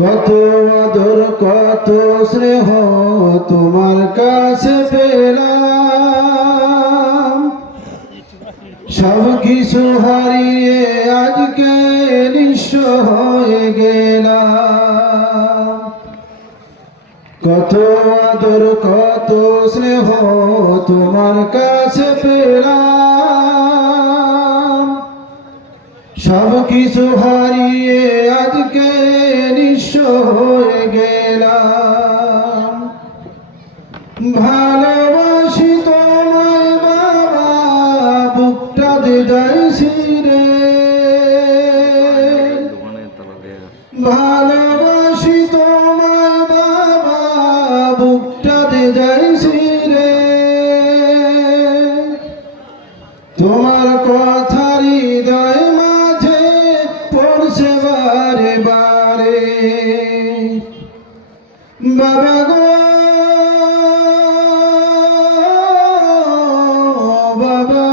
কত আদর কত স্নেহ তোমার কাছে পেলাম, সব কিছু হারিয়ে আজকে নিঃস্ব হয়ে গেলাম। কত আদর কত স্নেহ তোমার কাছে পেলাম, সব কিছু হারিয়ে আজকে নিঃস্ব হয়ে গেলাম। ভালোবাসি তোমায় বাবা, বুকটা দিদাইছি রে। ভালোবাসি তোমায় বাবা, বুকটা দিদাইছি রে। তোমার কথা হৃদয় মাঝে পড়ছে বারে বারে। বাবা গো বাবা,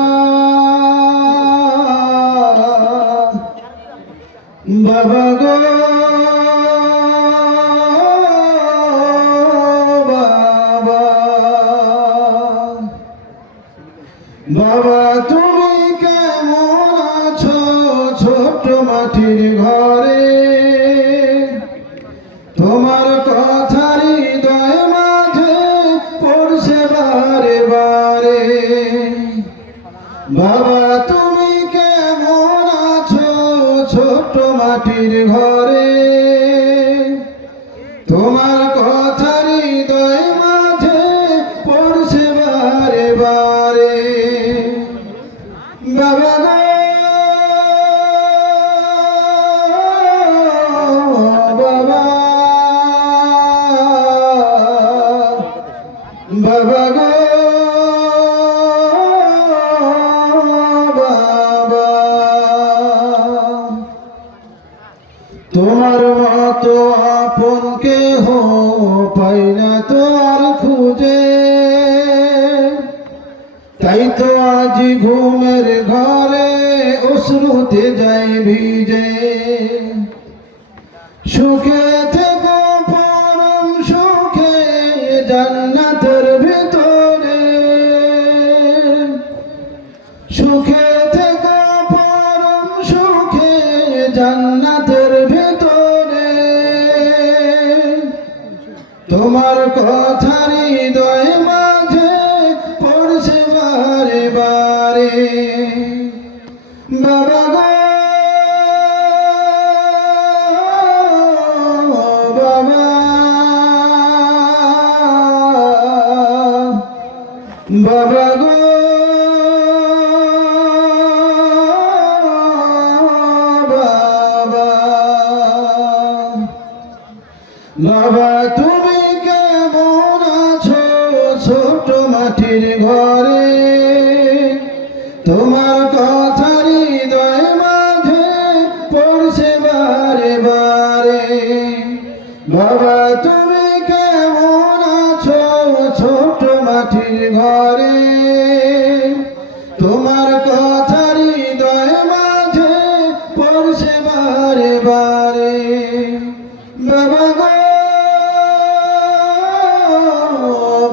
বাবা গো বাবা, বাবা তুমি কেমন আছো ছোট মাটির ঘরে? তোমার কথা হৃদয় মাঝে পড়ছে বারে বারে। বাবা তুমি কেমন আছো ছোট মাটির ঘরে? তোমার কথা হৃদয় মাঝে পড়ছে বারে বারে। বাবা গো বাবা, বাবা গো বাবা, তোমার মতো আপন কেহ পাই না তো আর খুঁজে। তাই তো আজ ঘুমের ঘরে অশ্রুতে যাই ভিজে। সুখে থেকো পরম সুখে জান্নাতের ভিতরে। সুখে থেকো পরম সুখে জান্নাতের ভিতরে। তোমার কথা হৃদয় মাঝে পড়ছে বারে বারে। বাবা গো বাবা, বাবা গো বাবা, বাবা তুমি কেমন আছো ছোট মাটির ঘরে? তোমার কথা হৃদয় মাঝে পড়ছে বারে বারে। বাবা তুমি কেমন আছো ছোট মাটির ঘরে? তোমার কথা হৃদয় মাঝে পড়ছে বারে বারে। বাবা গো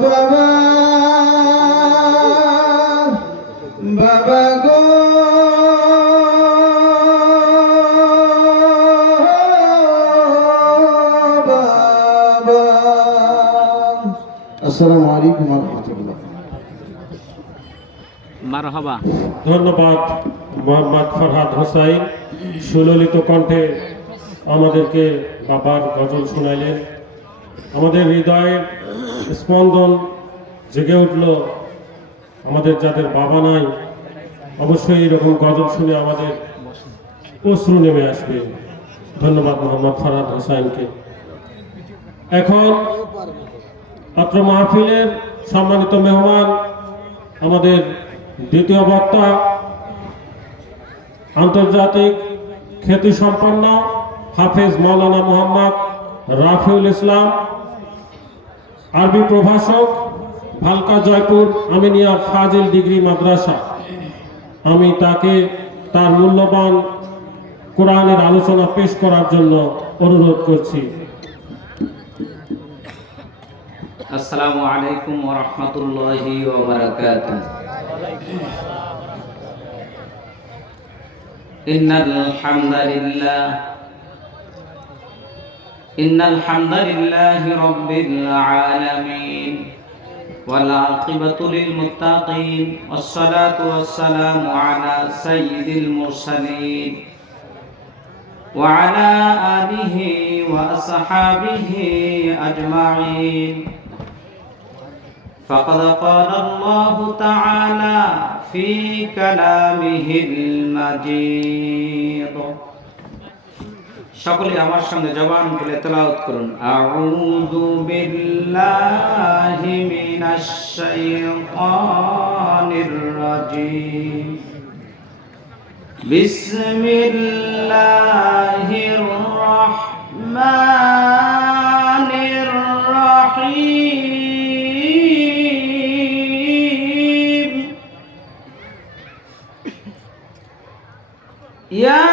বাবা, বাবা গো বাবা। আসসালামু আলাইকুম ওয়া রাহমাতুল্লাহ। মারহাবা। ধন্যবাদ মোহাম্মদ ফরহাদ হোসাইন, সুললিত কণ্ঠে আমাদেরকে বাবার গজল শোনাইলেন। আমাদের হৃদয়ের স্পন্দন জেগে উঠল। আমাদের যাদের বাবা নাই অবশ্যই এরকম গজল শুনে আমাদের অশ্রু নেমে আসবে। ধন্যবাদ মোহাম্মদ ফরহাদ হোসাইনকে। এখন অত্র মাহফিলের সম্মানিত মেহমান, আমাদের দ্বিতীয় বক্তা, আন্তর্জাতিক খ্যাতিসম্পন্ন হাফেজ মাওলানা মোহাম্মদ রাফিউল ইসলাম, আরবি প্রভাষক, ভালকা জয়পুর আমিনিয়া ফাজিল ডিগ্রি মাদ্রাসা। আমি তাকে তার মূল্যবান কোরআনের আলোচনা পেশ করার জন্য অনুরোধ করছি। আসসালামু আলাইকুম ওয়া রাহমাতুল্লাহি ওয়া বারাকাতুহু। ইন্নাল হামদালিল্লাহি রাব্বিল আলামিন ওয়াল আকিবাতু লিল মুত্তাকিন ওয়াসসালাতু ওয়াসসালামু আলা সাইয়্যিদিল মুরসালিন ওয়া আলা আলিহি ওয়া আসহাবিহি আজমাইন। فقد قال الله تعالى في كلامه المجيد। সকলে আমার সঙ্গে জবান খুলে তেলাওয়াত করুন। আউযু বিল্লাহি মিনাশ শাইতানির রাজিম। বিসমিল্লাহির রাহমানির রাহিম। ইয়া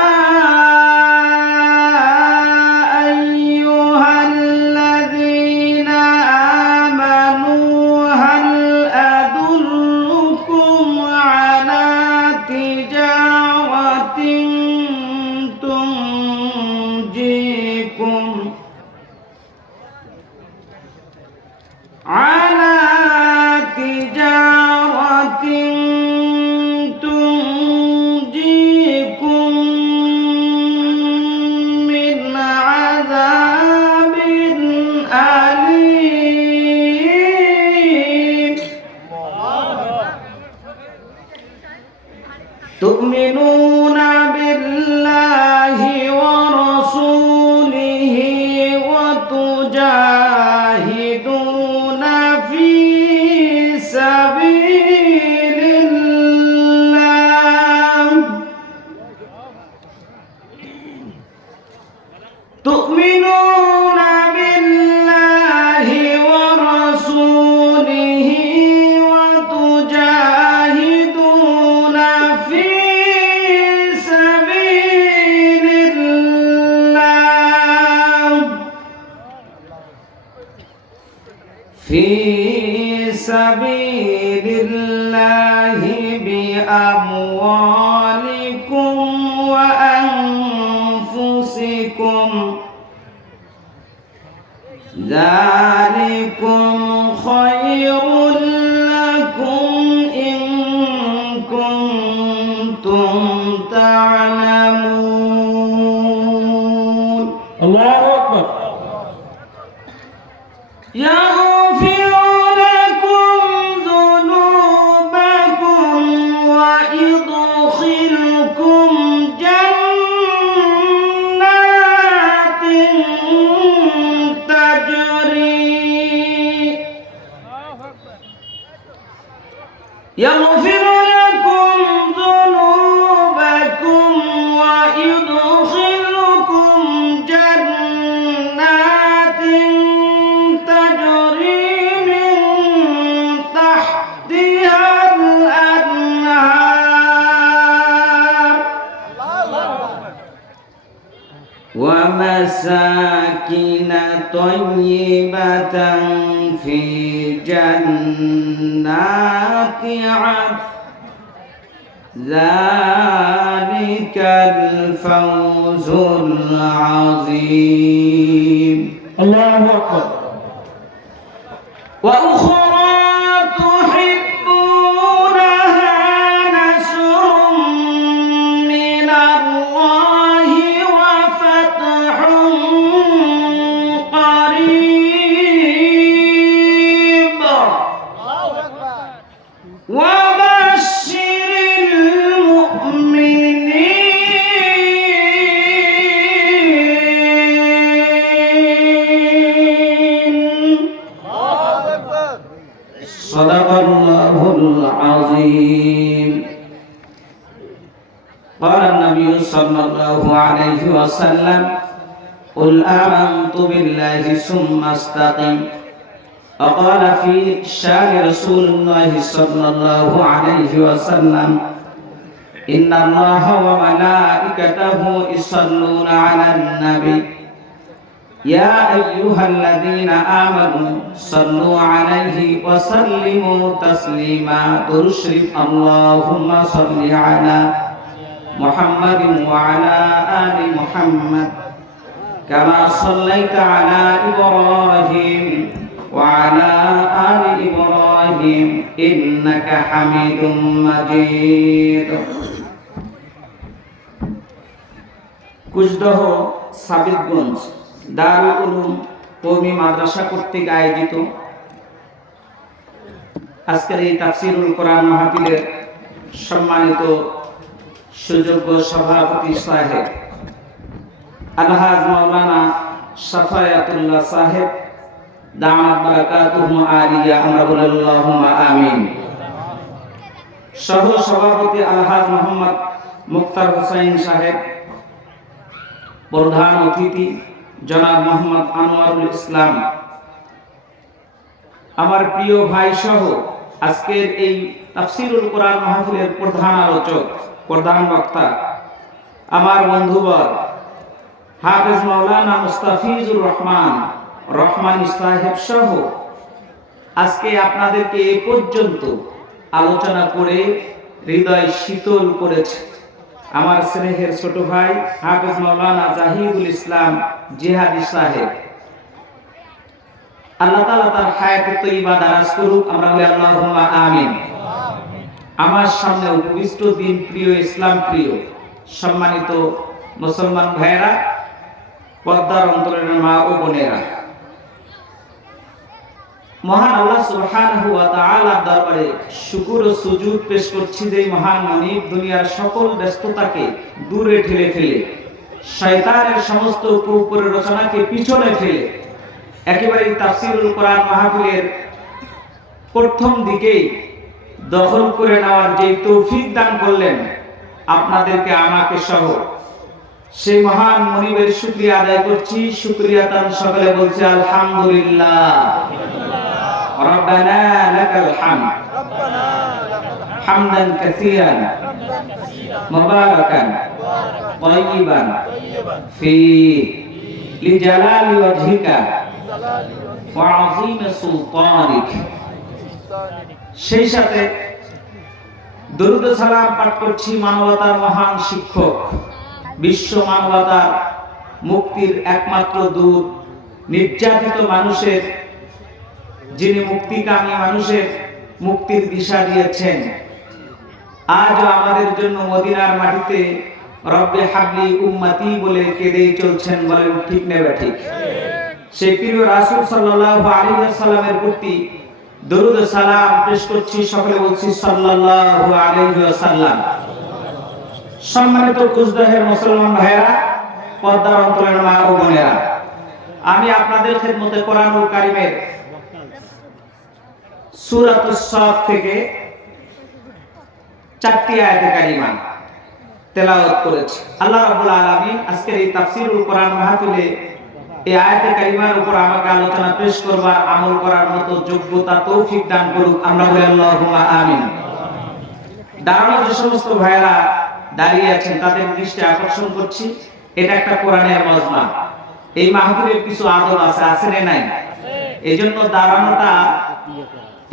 تؤمنون بالله ورسوله وتجاهدون في سبيل الله تؤمنون بالله ورسوله وتجاهدون في سبيل الله بأموالكم وأنفسكم ذلكم خير لكم إن كنتم تعلمون. الله أكبر. يغفر لكم ذنوبكم ويدخلكم جنات تجري يغفر لكم ذنوبكم ويدخلكم جنات تجري من تحتها الأنهار ومساكن طيبة في جنات عدن ذلك الفوز العظيم. الله أكبر. وأخرى تحبونها نصر من الله وفتح قريب وبشر المؤمنين. صدق الله العظيم. قال النبي صلى الله عليه وسلم قل آمنت بالله ثم استقم. وقال في شان رسول الله صلى الله عليه وسلم ইন্নাল্লাহা ওয়া মালাইকাতাহু ইউসাল্লুনা আলান নাবী ইয়া আইয়ুহাল্লাযীনা আমানু সাল্লু আলাইহি ওয়া সাল্লিমু তাসলিমা। দুরূদ শরীফ। আল্লাহুম্মা সাল্লি আলা মুহাম্মাদিন ওয়া আলা আলি মুহাম্মাদ কামা সাল্লাইতা আলা ইব্রাহিম ওয়া আলা আলি ইব্রাহিম ইন্নাকা হামিদুম মাজিদ। কুচদহ সাবিতগঞ্জ দারুল উলুম কওমি মাদ্রাসা কর্তৃক আয়োজিত আজকের এই তাফসীরুল কোরআন মাহফিলের সম্মানিত সুযোগ্য সভাপতি সাহেব আলহাজ মাওলানা শাফায়াতুল্লাহ সাহেব দামাত বারাকাতুহু আলিয়া, আমরা বলি আল্লাহুম্মা আমিন। সহ সভাপতি আলহাজ মোহাম্মদ মুক্তার হোসেন সাহেব, প্রধান অতিথি জনাব মোহাম্মদ আনোয়ারুল ইসলাম, আমার প্রিয় ভাই সহ আজকের এই তাফসীরুল কোরআন মাহফিলের প্রধান আলোচক, প্রধান বক্তা, আমার বন্ধুবর হাফেজ মাওলানা মুস্তাফিজুর রহমান রহমানী সাহেব সহ আজকে আপনাদেরকে এ পর্যন্ত আলোচনা করে হৃদয় শীতল করেছে আমার স্নেহের ছোট ভাই হাফেজ মাওলানা জাহিদুল ইসলাম জিহাদি সাহেব। আল্লাহ তাআলা তার হায়াতে তয়্যিবা দারাজ করুক, আমরা বলি আল্লাহুম্মা আমিন। আমার সামনে উপবিষ্ট দিন প্রিয়, ইসলাম প্রিয় সম্মানিত মুসলমান ভাইয়েরা, পর্দার অন্তরের মা ও বোনেরা, মহান আল্লাহ সুবহানাহু ওয়া তাআলার দরবারে শুকর ও সুজুদ পেশ করছি যে মহান মালিক দুনিয়ার সকল ব্যস্ততাকে দূরে ঠেলে ফেলে, শয়তানের সমস্ত কুপুরের রচনাকে পিছনে ফেলে একেবারে তাফসীরুল কোরআন মাহফিলের প্রথম দিকেই দখল করে নেওয়ার যে তৌফিক দান করলেন আপনাদেরকে, আমাকে সহ, সেই মহান মুনিবের শুকরিয়া আদায় করছি। শুকরিয়া তার সকলে বলছে আলহামদুলিল্লাহ। রব্বানা লাকাল হামদ হামদান কাসীরান মুবারাকান তাইয়িবান ফি লিজালালি ওয়াজহিকা ওয়া আযীম সুলতানিক। সেই সাথে দরুদ ও সালাম পাঠ করছি মানবতার মহান শিক্ষক, বিশ্ব মানবতার মুক্তির একমাত্র দূত, নির্যাতিত মানুষের যিনি মুক্তিকামী মানুষের মুক্তির দিশা দিয়েছেন, আজও আমাদের জন্য মদিনার মাটিতে রব্বে হাবলি উম্মতি বলে কেঁদেই চলছেন। বলেন ঠিক না ঠিক? সেই প্রিয় রাসূল সাল্লাল্লাহু আলাইহি ওয়াসাল্লামের প্রতি দরুদ ও সালাম পেশ করছি, সকলে বলছি সাল্লাল্লাহু আলাইহি ওয়াসাল্লাম। সম্মানিত কুচদহের মুসলমান ভাইয়েরা, পর্দার অন্তরের মা ও বোনেরা, আমি আপনাদের খেদমতে কোরআনুল কারীমের সূরাতুস সাফ থেকে 4টি আয়াতে কারিমা তেলাওয়াত করেছি। আল্লাহ রাব্বুল আলামিন আজকের এই তাফসীরুল কোরআন মাহফিলে এই আয়াতে কারিমার উপর আমাকে আলোচনা পেশ করবার, আমল করার মতো যোগ্যতা তৌফিক দান করুক, আমরা বলি আল্লাহুম্মা আমিন। দাঁড়ানো যে সমস্ত ভাইয়েরা দাঁড়িয়ে আছেন তাদের দৃষ্টি আকর্ষণ করছি, এটা একটা কোরআনের মজমা। এই মাহফিলের কিছু আদব আছে, আছে না নাই? এইজন্য দাঁড়ানোটা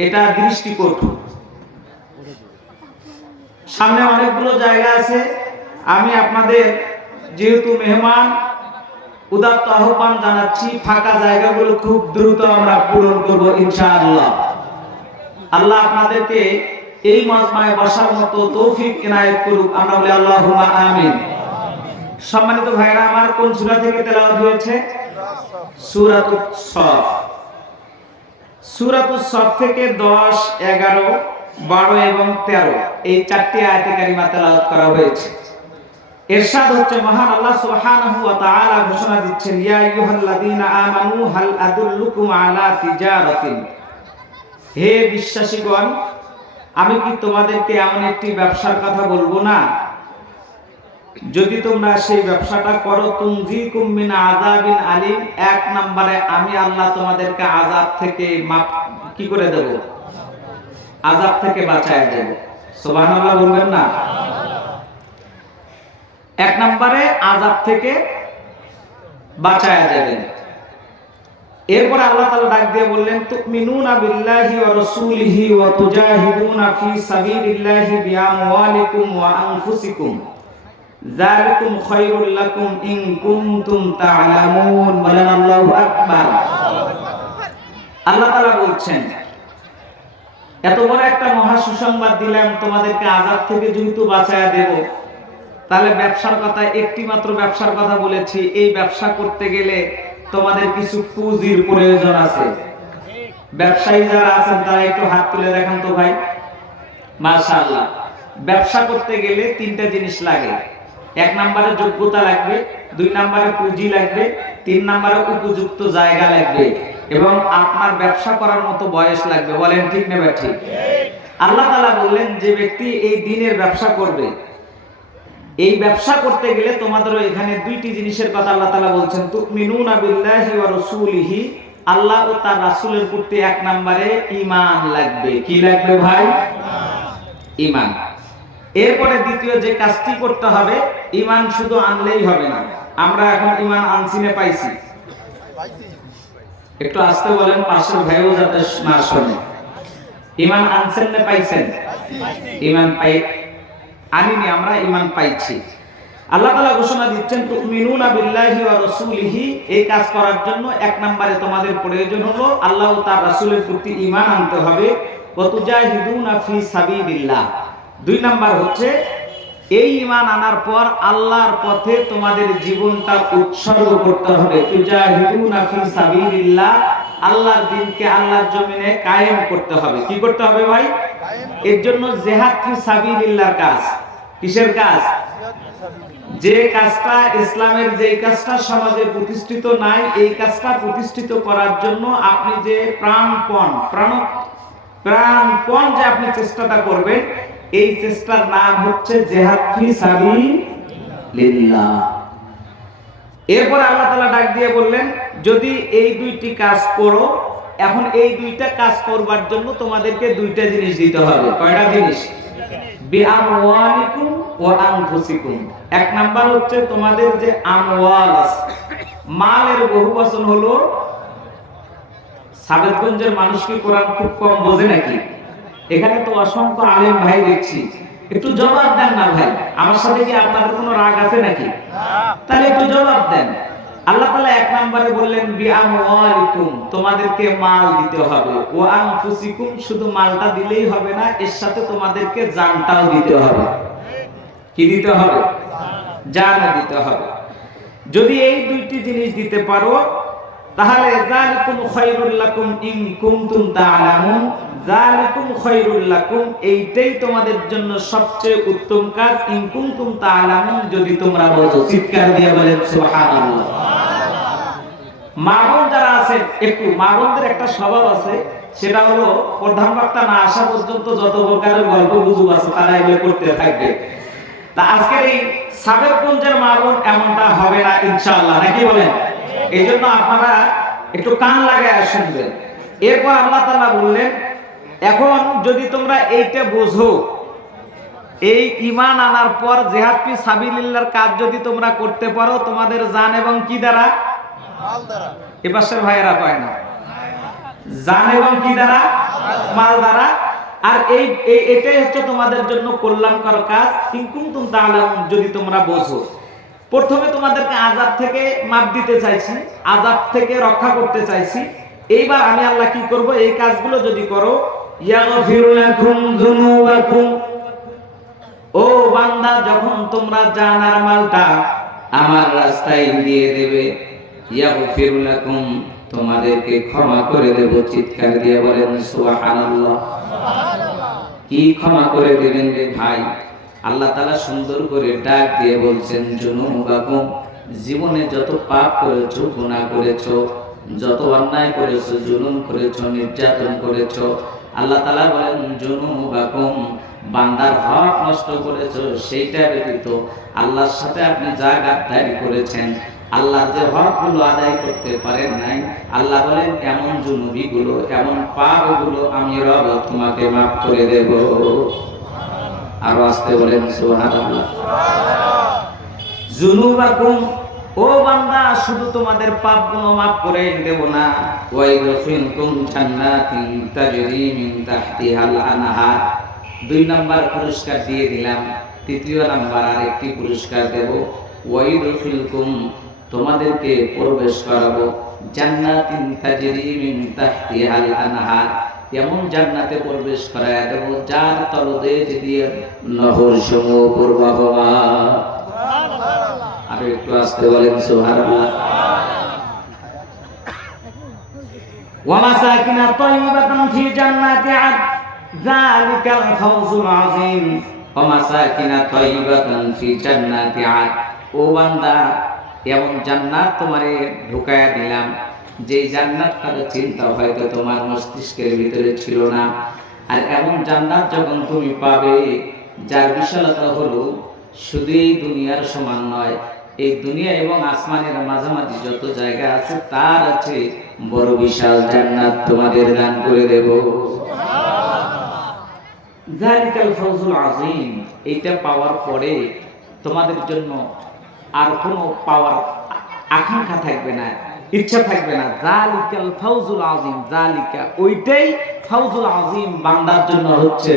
এটা দৃষ্টিকটু। সামনে অনেকগুলো জায়গা আছে, আমি আপনাদের যেহেতু মেহমান উদাত্ত আহ্বান জানাচ্ছি, ফাঁকা জায়গাগুলো খুব দ্রুত আমরা পূরণ করব ইনশাআল্লাহ। আল্লাহ আপনাদেরকে এই মজমায় বসার মতো তৌফিক ইনায়েত করুক, আমরা বলি আল্লাহুম্মা আমিন। সম্মানিত ভাইরা আমার, কোন সূরা থেকে তেলাওয়াত হয়েছে? সূরাতুস সাফ। সূরাতুস সাফ থেকে 10, 11, 12 এবং 13 এই 4টি আয়াতে কারিমা তেলাওয়াত করা হয়েছে। ইরশাদ হচ্ছে, মহান আল্লাহ সুবহানাহু ওয়া তাআলা ঘোষণা দিচ্ছেন, ইয়া আইয়ুহাল্লাযীনা আমানু হাল আদুল্লুকুম আলা তিজারাতিন, হে বিশ্বাসীগণ, আমি কি তোমাদেরকে এমন একটি ব্যবসার কথা বলবো না, যদি তোমরা সেই ব্যবসাটা করো, তুনজিকুম মিন আযাবিন আলিম, 1 নম্বরে আমি আল্লাহ তোমাদেরকে আযাব থেকে কি করে দেব? আযাব থেকে বাঁচায় দেব। সুবহানাল্লাহ বলবেন না? এক নম্বরে আযাব থেকে বাঁচায়া দেবেন। এরপর আল্লাহ তাআলা ডাক দিয়ে বললেন, তুমিনুনা বিল্লাহি ওয়া রাসূলিহি ওয়া তুজাহিদুনা ফি সাবিলিল্লাহি বিআমওয়ালিকুম ওয়া আনফুসিকুম যালিকুম খায়রুল লাকুম ইন কুনতুম তা'লামুন। বলেন আল্লাহু আকবার। আল্লাহ তাআলা বলছেন, এত বড় একটা মহা সুসংবাদ দিলাম, তোমাদেরকে আযাব থেকে যেহেতু বাঁচায়া দেব, তাহলে ব্যবসার কথা, একটি মাত্র ব্যবসার কথা বলেছি। এই ব্যবসা করতে গেলে তোমাদের কিছু পুঁজির প্রয়োজন আছে। ব্যবসায়ী যারা আছেন তারা একটু হাত তুলে দেখান তো ভাই। মাশাআল্লাহ। ব্যবসা করতে গেলে তিনটা জিনিস লাগে। এক নম্বরে যোগ্যতা লাগবে, দুই নম্বরে পুঁজি লাগবে, তিন নম্বরে উপযুক্ত জায়গা লাগবে এবং আপনার ব্যবসা করার মতো বয়স লাগবে। বলেন ঠিক না ঠিক? আল্লাহ তাআলা বললেন, যে ব্যক্তি এই দ্বীনের ব্যবসা করবে, এই ব্যবসা করতে গেলে তোমাদেরও এখানে দুইটি জিনিসের কথা আল্লাহ তাআলা বলছেন। তুমিনুনা বিল্লাহি ওয়া রাসূলিহি, আল্লাহ ও তার রাসূলের প্রতি এক নম্বরে ঈমান লাগবে। কি লাগবে ভাই? ঈমান। এরপরে দ্বিতীয় যে কাজটি করতে হবে, ঈমান শুধু আনলেই হবে না। আমরা এখন ঈমান আনছি না পাইছি? একটু আস্তে বলেন, পাশের ভাইও যাতে না শোনে। ঈমান আনছেন না পাইছেন? ঈমান আনিনি, আমরা ঈমান পাইছি। আল্লাহ তাআলা ঘোষণা দিচ্ছেন, তুমিনুনা বিল্লাহি ওয়া রাসূলিহি, এই কাজ করার জন্য এক নম্বরে তোমাদের প্রয়োজন হলো আল্লাহ ও তার রাসূলের প্রতি ঈমান আনতে হবে। ওয়া তুজাহিদুনা ফি সাবিলিল্লাহ, দুই নাম্বার হচ্ছে এই ঈমান আনার পর আল্লাহর পথে তোমাদের জীবনটা উৎসর্গ করতে হবে। তুজাহিদুনা ফি সাবিলিল্লাহ, আল্লাহর দ্বীনকে আল্লাহর জমিনে কায়েম করতে হবে। কি করতে হবে ভাই? এর জন্য জিহাদ ফি সাবিলিল্লাহর কাজ। কিসের কাজ? যে কাজটা ইসলামের, যে কাজটা সমাজে প্রতিষ্ঠিত নাই, এই কাজটা প্রতিষ্ঠিত করার জন্য আপনি যে প্রাণপণ যে আপনি চেষ্টাটা করবেন, এই চেষ্টার নাম হচ্ছে জিহাদ ফি সাবিলিল্লাহ। এরপর আল্লাহ তাআলা ডাক দিয়ে বললেন, যদি এই দুইটি কাজ করো, এখন এই দুইটা কাজ করবার জন্য তোমাদেরকে দুইটা জিনিস দিতে হবে। কয়টা জিনিস? বিআমওয়ালিকুম ওয়া আনফুসিকুম। এক নাম্বার হচ্ছে তোমাদের যে আমওয়াল আছে, মালের বহুবচন হলো। সাবেতগঞ্জের মানুষ কি কোরআন খুব কম বোঝে নাকি? এখানে তো অসংখ্য আলেম ভাই দেখছি, একটু জবাব দেন না ভাই। আমার সাথে কি আপনাদের কোনো রাগ আছে নাকি? তাহলে একটু জবাব দেন। আল্লাহ তাআলা এক নম্বরে বললেন বিআমওয়ালিকুম, তোমাদেরকে মাল দিতে হবে। ওয়া আনফুসিকুম, শুধু মালটা দিলেই হবে না, এর সাথে তোমাদেরকে জানটাও দিতে হবে। কি দিতে হবে? জানও দিতে হবে। যদি এই দুইটি জিনিস দিতে পারো, তাহলে যালিকুম খায়রুল লাকুম ইন কুনতুম তা'লামুন। যালিকুম খায়রুল লাকুম, এইটাই তোমাদের জন্য সবচেয়ে উত্তম কাজ। ইন কুনতুম তা'লামুন, যদি তোমরা বোঝো। চিৎকার দিয়ে বলেন সুবহানাল্লাহ। মা-বোন যারা আছেন, একটু মা-বোনদের একটা স্বভাব আছে, সেটা হলো প্রধান বক্তা না আসা পর্যন্ত যত প্রকারের গল্প গুজব আছে তারা এগুলো করতে থাকবে। তা আজকের এই সাবেতগঞ্জের মা-বোন এমনটা হবে না ইনশাআল্লাহ, নাকি বলেন? এই জন্য আপনারা একটু কান লাগায় শুনবেন। এরপর আল্লাহ তাআলা বললেন, এখন যদি তোমরা এইটা বোঝো, এই ঈমান আনার পর জিহাদ ফি সাবিলিল্লাহর কাজ যদি তোমরা করতে পারো, তোমাদের জান এবং কি দ্বারা? মাল দ্বারা। এপাশের ভাইয়েরা কয় না, জান এবং কি দ্বারা? মাল দ্বারা। আর এটাই হচ্ছে তোমাদের জন্য কল্যাণকর কাজ। ইন কুনতুম তা'লামুন, যদি তোমরা বোঝো। প্রথমে তোমাদেরকে আযাব থেকে মাপ দিতে চাইছি, আযাব থেকে রক্ষা করতে চাইছি। এইবার আমি আল্লাহ কি করব? এই কাজগুলো যদি করো, ইয়াগফিরু লাকুম যুনুবাকুম, ও বান্দা, যখন তোমরা জান আর মালটা আমার রাস্তায় দিয়ে দেবে, ইয়াগফিরু লাকুম, তোমাদেরকে ক্ষমা করে দেব। চিৎকার দিয়ে বলেন সুবহানাল্লাহ। কি ক্ষমা করে দেবেন রে ভাই? আল্লাহ তাআলা সুন্দর করে ডাক দিয়ে বলছেন, যুনুবাকুম, জীবনে যত পাপ করেছো, গুনাহ করেছো, যত অন্যায় করেছো, জুলুম করেছো, নির্যাতন করেছো, আল্লাহ তাআলা বলেন যুনুবাকুম, বান্দার হক নষ্ট করেছো, সেইটা ব্যতীত আল্লাহর সাথে আপনি যা গাদ্দারি করেছেন, আল্লাহর যে হকগুলো আদায় করতে পারেন নাই, আল্লাহ বলেন এমন জুনুবিগুলো, এমন পাপগুলো আমি রব তোমাকে মাফ করে দেব। আর আসতে বলেন সুবহানাল্লাহ। যুনুবাকুম, ও বান্দা শুধু তোমাদের পাপগুলো মাফ করে দেব না, ওয়াইদখিলকুম জান্নাতিন তাজরি মিন তাহতিহাল আনহার, 2 নাম্বার পুরস্কার দিয়ে দিলাম। 3য় নাম্বার আরেকটি পুরস্কার দেব, ওয়াইদখিলকুম, তোমাদেরকে প্রবেশ করাবো জান্নাতিন তাজরি মিন তাহতিহাল আনহার, এমন জান্নাতে প্রবেশ করায় দেব যার তলদেশ দিয়ে নহর সমূহ প্রবাহমান। আর একটু আসতে বলেন সুবহানাল্লাহ। ওয়া মাসাকিনা তাইয়িবাতান ফি জান্নাতি আদ, যালিকাল ফাওজুল আযীম। ওয়া মাসাকিনা তাইয়িবাতান ফি জান্নাতি আদ, ও বান্দা এমন জান্নাত তোমারে ঢুকায়া দিলাম যে জান্নাতটার চিন্তা হয়তো তোমার মস্তিষ্কের ভিতরে ছিল না। আর এমন জান্নাত যখন তুমি পাবে যার বিশালতা হলো শুধু এই দুনিয়ার সমান নয়, এই দুনিয়া এবং আসমানের মাঝামাঝি যত জায়গা আছে তার আছে বড় বিশাল জান্নাত তোমাদের দান করে দেব। যালিকাল ফাওজুল আযীম, এইটা পাওয়ার পরে তোমাদের জন্য আর কোনো পাওয়ার আকাঙ্ক্ষা থাকবে না, ইচ্ছা থাকবে না। যালিকাল ফাওজুল আযীম, যালিকা ওইটাই ফাওজুল আযীম, বান্দার জন্য হচ্ছে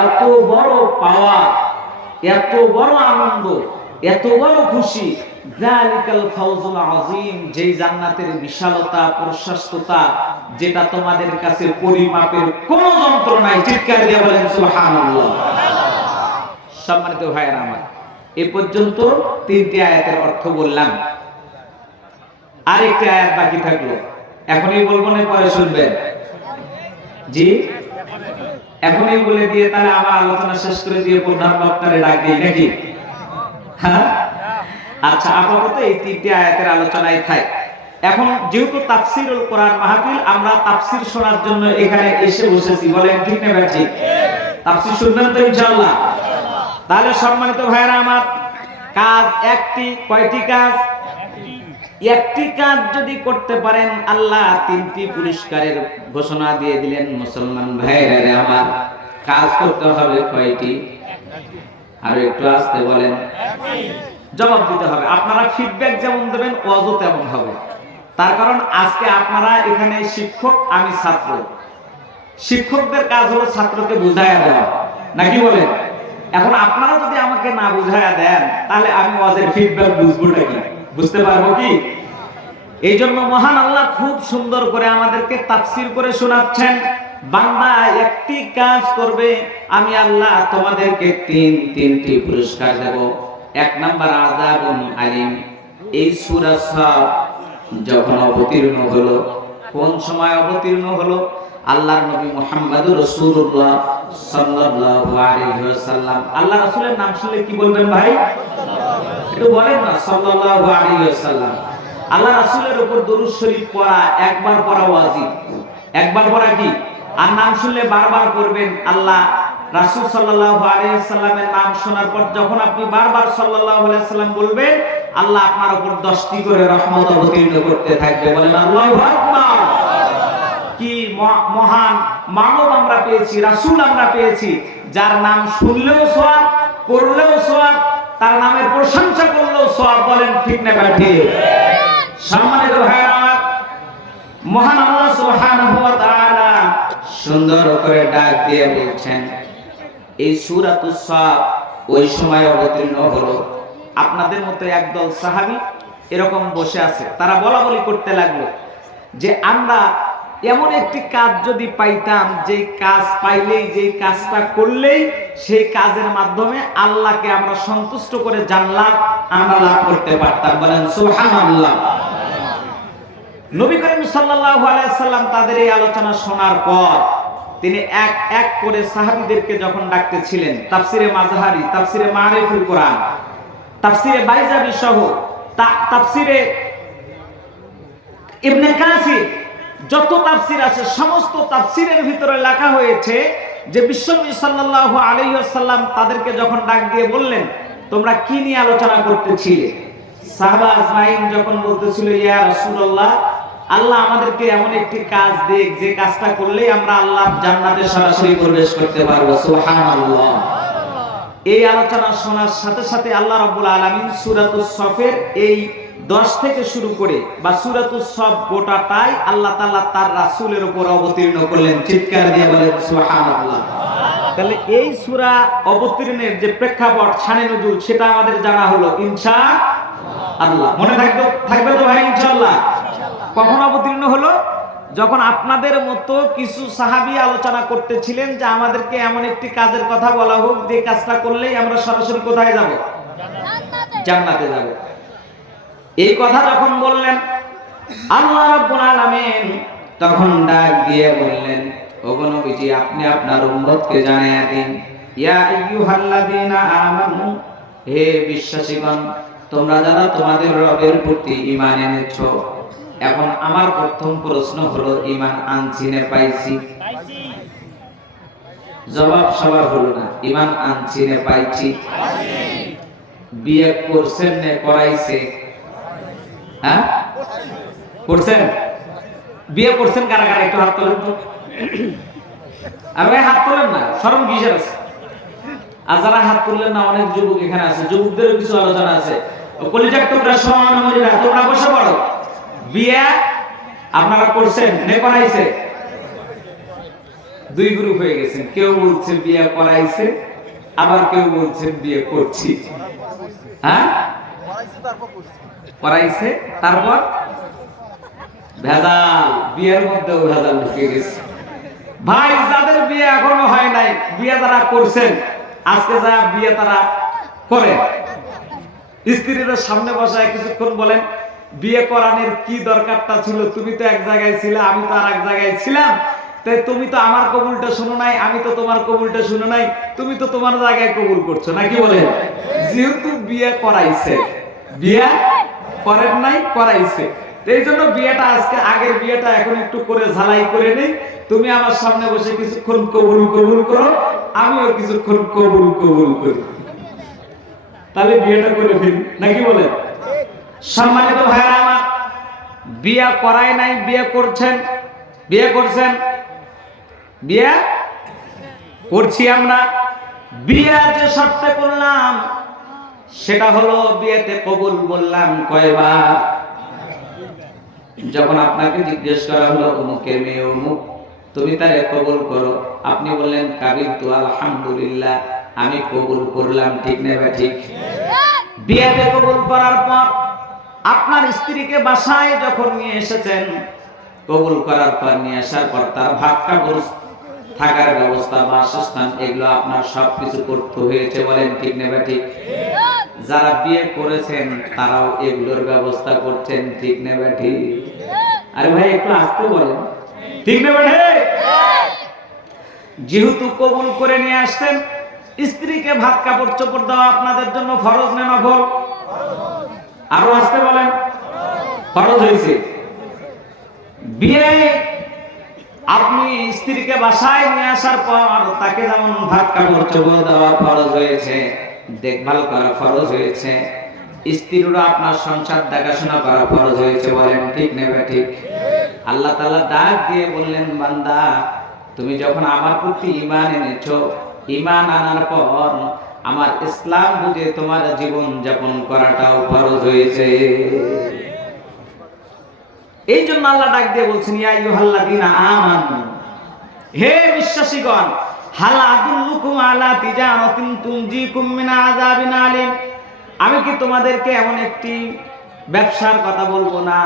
এত বড় পাওয়া, এত বড় আনন্দ, এত বড় খুশি। যালিকাল ফাওজুল আযীম, যেই জান্নাতের বিশালতা প্রশস্ততা যেটা তোমাদের কাছে পরিমাপের কোনো যন্ত্র নাই। চিৎকার দিয়ে বলেন সুবহানাল্লাহ। সম্মানিত ভাইয়েরা আমার, এ পর্যন্ত 3টি আয়াতের অর্থ বললাম, আরেকটি আয়াত বাকি থাকলো, এখনই বলবো না পরে শুনবেন? জি, এখনই বলে দিয়ে তাহলে আমার আলোচনা শেষ করে দিয়ে প্রধান বক্তারে ডাক দিই নাকি? হ্যাঁ, আচ্ছা, আপাতত এই 3টি আয়াতের আলোচনায় থাক। এখন যেহেতু তাফসীরুল কোরআন মাহফিল, আমরা তাফসীর শোনার জন্য এখানে এসে বসেছি, বলেন ঠিক না ভাই? তাফসীর শুনবেন তো ইনশাআল্লাহ? তাহলে সম্মানিত ভাইরা আমার, কাজ একটি, কয়টি কাজ? একটি কাজ যদি করতে পারেন আল্লাহ 3টি পুরস্কারের ঘোষণা দিয়ে দিলেন। মুসলমান ভাইরা আমার, কাজ করতে হবে কয়টি? আর একটু আসতে বলেন। জবাব দিতে হবে। আপনারা ফিডব্যাক যেমন দেবেন ওয়াজও তেমন হবে। তার কারণ আজকে আপনারা এখানে শিক্ষক, আমি ছাত্র। শিক্ষকদের কাজ হলো ছাত্রকে বুঝাইয়া দেওয়া, নাকি বলেন? এখন আপনারা যদি আমাকে না বুঝাইয়া দেন তাহলে আমি ওয়াজের ফিডব্যাক বুঝবোটা কি, বুঝতে পারবো কি? এই জন্য মহান আল্লাহ খুব সুন্দর করে আমাদেরকে তাফসীর করে শোনাচ্ছেন। বান্দা একটি কাজ করবে, আমি আল্লাহ তোমাদেরকে 3টি পুরস্কার দেব। 1 নাম্বার আযাবুন আলীম। এই সূরা সাফ যখন অবতীর্ণ হলো, কোন সময় অবতীর্ণ হলো? আল্লাহর নবী মুহাম্মদুর রাসূলুল্লাহ সাল্লাল্লাহু আলাইহি ওয়াসাল্লাম। আল্লাহ রাসূলের নাম শুনলে কি বলবেন ভাই? একটু বলেন না, সাল্লাল্লাহু আলাইহি ওয়াসাল্লাম। আল্লাহ রাসূলের উপর দরুদ শরীফ পড়া, একবার পড়া ওয়াজিব, একবার পড়া কি? আর নাম শুনলে বারবার করবেন। আল্লাহ রাসূল সাল্লাল্লাহু আলাইহি ওয়াসাল্লামের নাম শোনার পর যখন আপনি বারবার সাল্লাল্লাহু আলাইহি ওয়াসাল্লাম বলবেন, আল্লাহ আপনার উপর 10টি করে রহমত অবতীর্ণ করতে থাকবে। বলেন আল্লাহু আকবার। কি মহান মানব আমরা পেয়েছি, রাসূল আমরা পেয়েছি, যার নাম শুনলেও সওয়াব, পড়লেও সওয়াব, তার নামের প্রশংসা করলেও সওয়াব। বলেন ঠিক না ঠিক? সম্মানিত ভাইরা, মহান আল্লাহ সুবহানাহু ওয়া তাআলা সুন্দর করে ডাক দিয়ে বলছেন, এই সূরাতুস সাফ ওই সময় অবতীর্ণ হলো। আপনাদের মতো একদল সাহাবী এরকম বসে আছে, তারা বলাবলি করতে লাগলো যে আমরা এমন একটি কাজ যদি পাইতাম, যে কাজ পাইলেই, যে কাজটা করলেই সেই কাজের মাধ্যমে আল্লাহকে আমরা সন্তুষ্ট করে জান্নাত আমরা লাভ করতে পারতাম। বলেন সুবহানাল্লাহ। নবী করিম সাল্লাল্লাহু আলাইহি সাল্লাম তাদের এই আলোচনা শোনার পর তিনি এক এক করে সাহাবীদেরকে যখন ডাকতেছিলেন, তাফসিরে মাযহারি, তাফসিরে মারিফুল কোরআন, তাফসিরে বাইজাবি সহ তাফসিরে ইবনে কাসির, যত তাফসির আছে সমস্ত তাফসিরের ভিতরে লেখা হয়েছে যে বিশ্বনবী সাল্লাল্লাহু আলাইহি ওয়াসাল্লাম তাদেরকে যখন ডাক দিয়ে বললেন, তোমরা কি নিয়ে আলোচনা করতেছিলে? সাহাবা আজমাইন যখন বলতেছিল, ইয়া রাসূলুল্লাহ, আল্লাহ আমাদেরকে এমন একটি কাজ দেখ, যে কাজটা করলেই আমরা আল্লাহর জান্নাতে সরাসরি প্রবেশ করতে পারবো। সুবহানাল্লাহ। এই আলোচনা শোনার সাথে সাথে আল্লাহ রাব্বুল আলামিন সূরাতুস সফের এই 10 থেকে শুরু করে বা সূরাতুস সফ গোটাটাই আল্লাহ তাআলা তার রাসূলের উপর অবতীর্ণ করলেন। চিৎকার দিয়ে বলেন সুবহানাল্লাহ। তাহলে এই সূরা অবতীর্ণের যে প্রেক্ষাপট শানে নুজুল সেটা আমাদের জানা হলো ইনশাআল্লাহ। মনে থাকবে তো ভাই ইনশাআল্লাহ। কখন অবতীর্ণ হলো? যখন আপনাদের মতো কিছু সাহাবী আলোচনা করতেছিলেন যে আমাদেরকে এমন একটি কাজের কথা বলা হোক যে কাজটা করলেই আমরা সরাসরি কোথায় যাব? জান্নাতে যাব। এই কথা যখন বললেন আল্লাহ রাব্বুল আলামিন তখন ডাক দিয়ে বললেন, ওগো নবীজি আপনি আপনার উম্মতকে জানিয়ে দিন, ইয়া আইয়ুহাল্লাযীনা আমানু, হে বিশ্বাসীগণ তোমরা যারা তোমাদের রবের প্রতি ঈমান এনেছো। এখন আমার প্রথম প্রশ্ন হলো ঈমান আনছি না পাইছি? জবাব সবার হলো না। ঈমান আনছি না পাইছি? বিয়ে করছেন না করাইছে? হ্যাঁ করছেন? বিয়ে করছেন কারা কারা একটু হাত তোলেন তো। আর ভাই হাত তোলেন না, শরম কিসের আছে? আর যারা হাত তুললেন না অনেক যুবক এখানে আছে, যুবকদেরও কিছু আলোচনা আছে। কলিজার টুকরা সোনামণিরা তোমরা বসে পড়ো। বিয়ে আপনারা করছেন না করাইছে? দুই গ্রুপ হয়ে গেছেন, কেউ বলছে বিয়ে করাইছে, আবার কেউ বলছেন বিয়ে করছি। হ্যাঁ করাইছে তারপর ভেজাল, বিয়ের মধ্যেও ভেজাল ঢুকে গেছে। ভাই যাদের বিয়ে এখনো হয় নাই, বিয়ে যারা করছেন আজকে যা বিয়ে তারা করে, স্ত্রীদের সামনে বসায় কিছুক্ষণ বলেন বিয়ে করানোর কি দরকারটা ছিল? তুমি তো এক জায়গায় ছিলে, আমি তো আর এক জায়গায় ছিলাম, তাই তুমি তো আমার কবুলটা শুনো নাই, আমি তো তোমার কবুলটা শুনো নাই, তুমি তো তোমার জায়গায় কবুল করছো নাকি বলেন? যেহেতু বিয়ে করাইছে, বিয়ে করেন নাই করাইছে, এই জন্য বিয়েটা আজকে আগের বিয়েটা এখন একটু করে ঝালাই করে নেই। তুমি আমার সামনে বসে কিছুক্ষণ কবুল কবুল করো, আমিও কিছুক্ষণ কবুল কবুল করি, তাহলে বিয়েটা করে ফেলি নাকি বলে? সম্মানিত ভাইরা আমার, বিয়ে করায় নাই, বিয়ে করছেন, বিয়ে করছেন, বিয়ে করছি আমরা। বিয়ে যে শর্তে করলাম সেটা হলো বিয়েতে কবুল বললাম কয়বার? যখন আপনাকে জিজ্ঞেস করা হলো অমুকের মেয়ে অমুক, তুমি তারে কবুল করো, আপনি বললেন কাবিলতু আলহামদুলিল্লাহ, আমি কবুল করলাম, ঠিক না ঠিক? বিয়েতে কবুল করার পর আপনার স্ত্রীকে বাসায় যখন নিয়ে এসেছেন, কবুল করার পর নিয়ে আসার পর তার ভাত কাপড়, থাকার ব্যবস্থা, বাসস্থান, এগুলো আপনার সবকিছু করতে হয়েছে, বলেন ঠিক না ঠিক? যারা বিয়ে করেছেন তারাও এগুলোর ব্যবস্থা করছেন, ঠিক না ঠিক? আরে ভাই একটু আসতে বলেন, ঠিক না ঠিক? যেহেতু কবুল করে নিয়ে আসছেন, স্ত্রীকে ভাত কাপড় চোপড় দেওয়া আপনাদের জন্য ফরজ না নফল? আরো আসতে বলেন, ফরজ হয়েছে। বিয়ে আপনি স্ত্রীকে বাসায় নিয়ে আসার পর তাকে যেমন ভাত কাপড় চোপড় দেওয়া ফরজ হয়েছে, দেখভাল করা ফরজ হয়েছে, স্ত্রীরও আপনার সংসার দেখাশোনা করা ফরজ হয়েছে, বলেন ঠিক না ঠিক? আল্লাহ তাআলা ডাক দিয়ে বললেন, বান্দা তুমি যখন আমার প্রতি ঈমান এনেছো, ঈমান আনার পর আমার ইসলাম বুঝে তোমার জীবন যাপন করাটাও ফরজ হয়েছে। এই জন্য আল্লাহ ডাক দিয়ে বলছেন, ইয়া আইয়ুহাল্লাযীনা আমানু, হে বিশ্বাসীগণ, হাল আদুল্লুকুম আলা তিজারাতিন তুনজিকুম মিন আযাবিন আলীম, আমি কি তোমাদেরকে এমন একটি ব্যবসার কথা বলবো না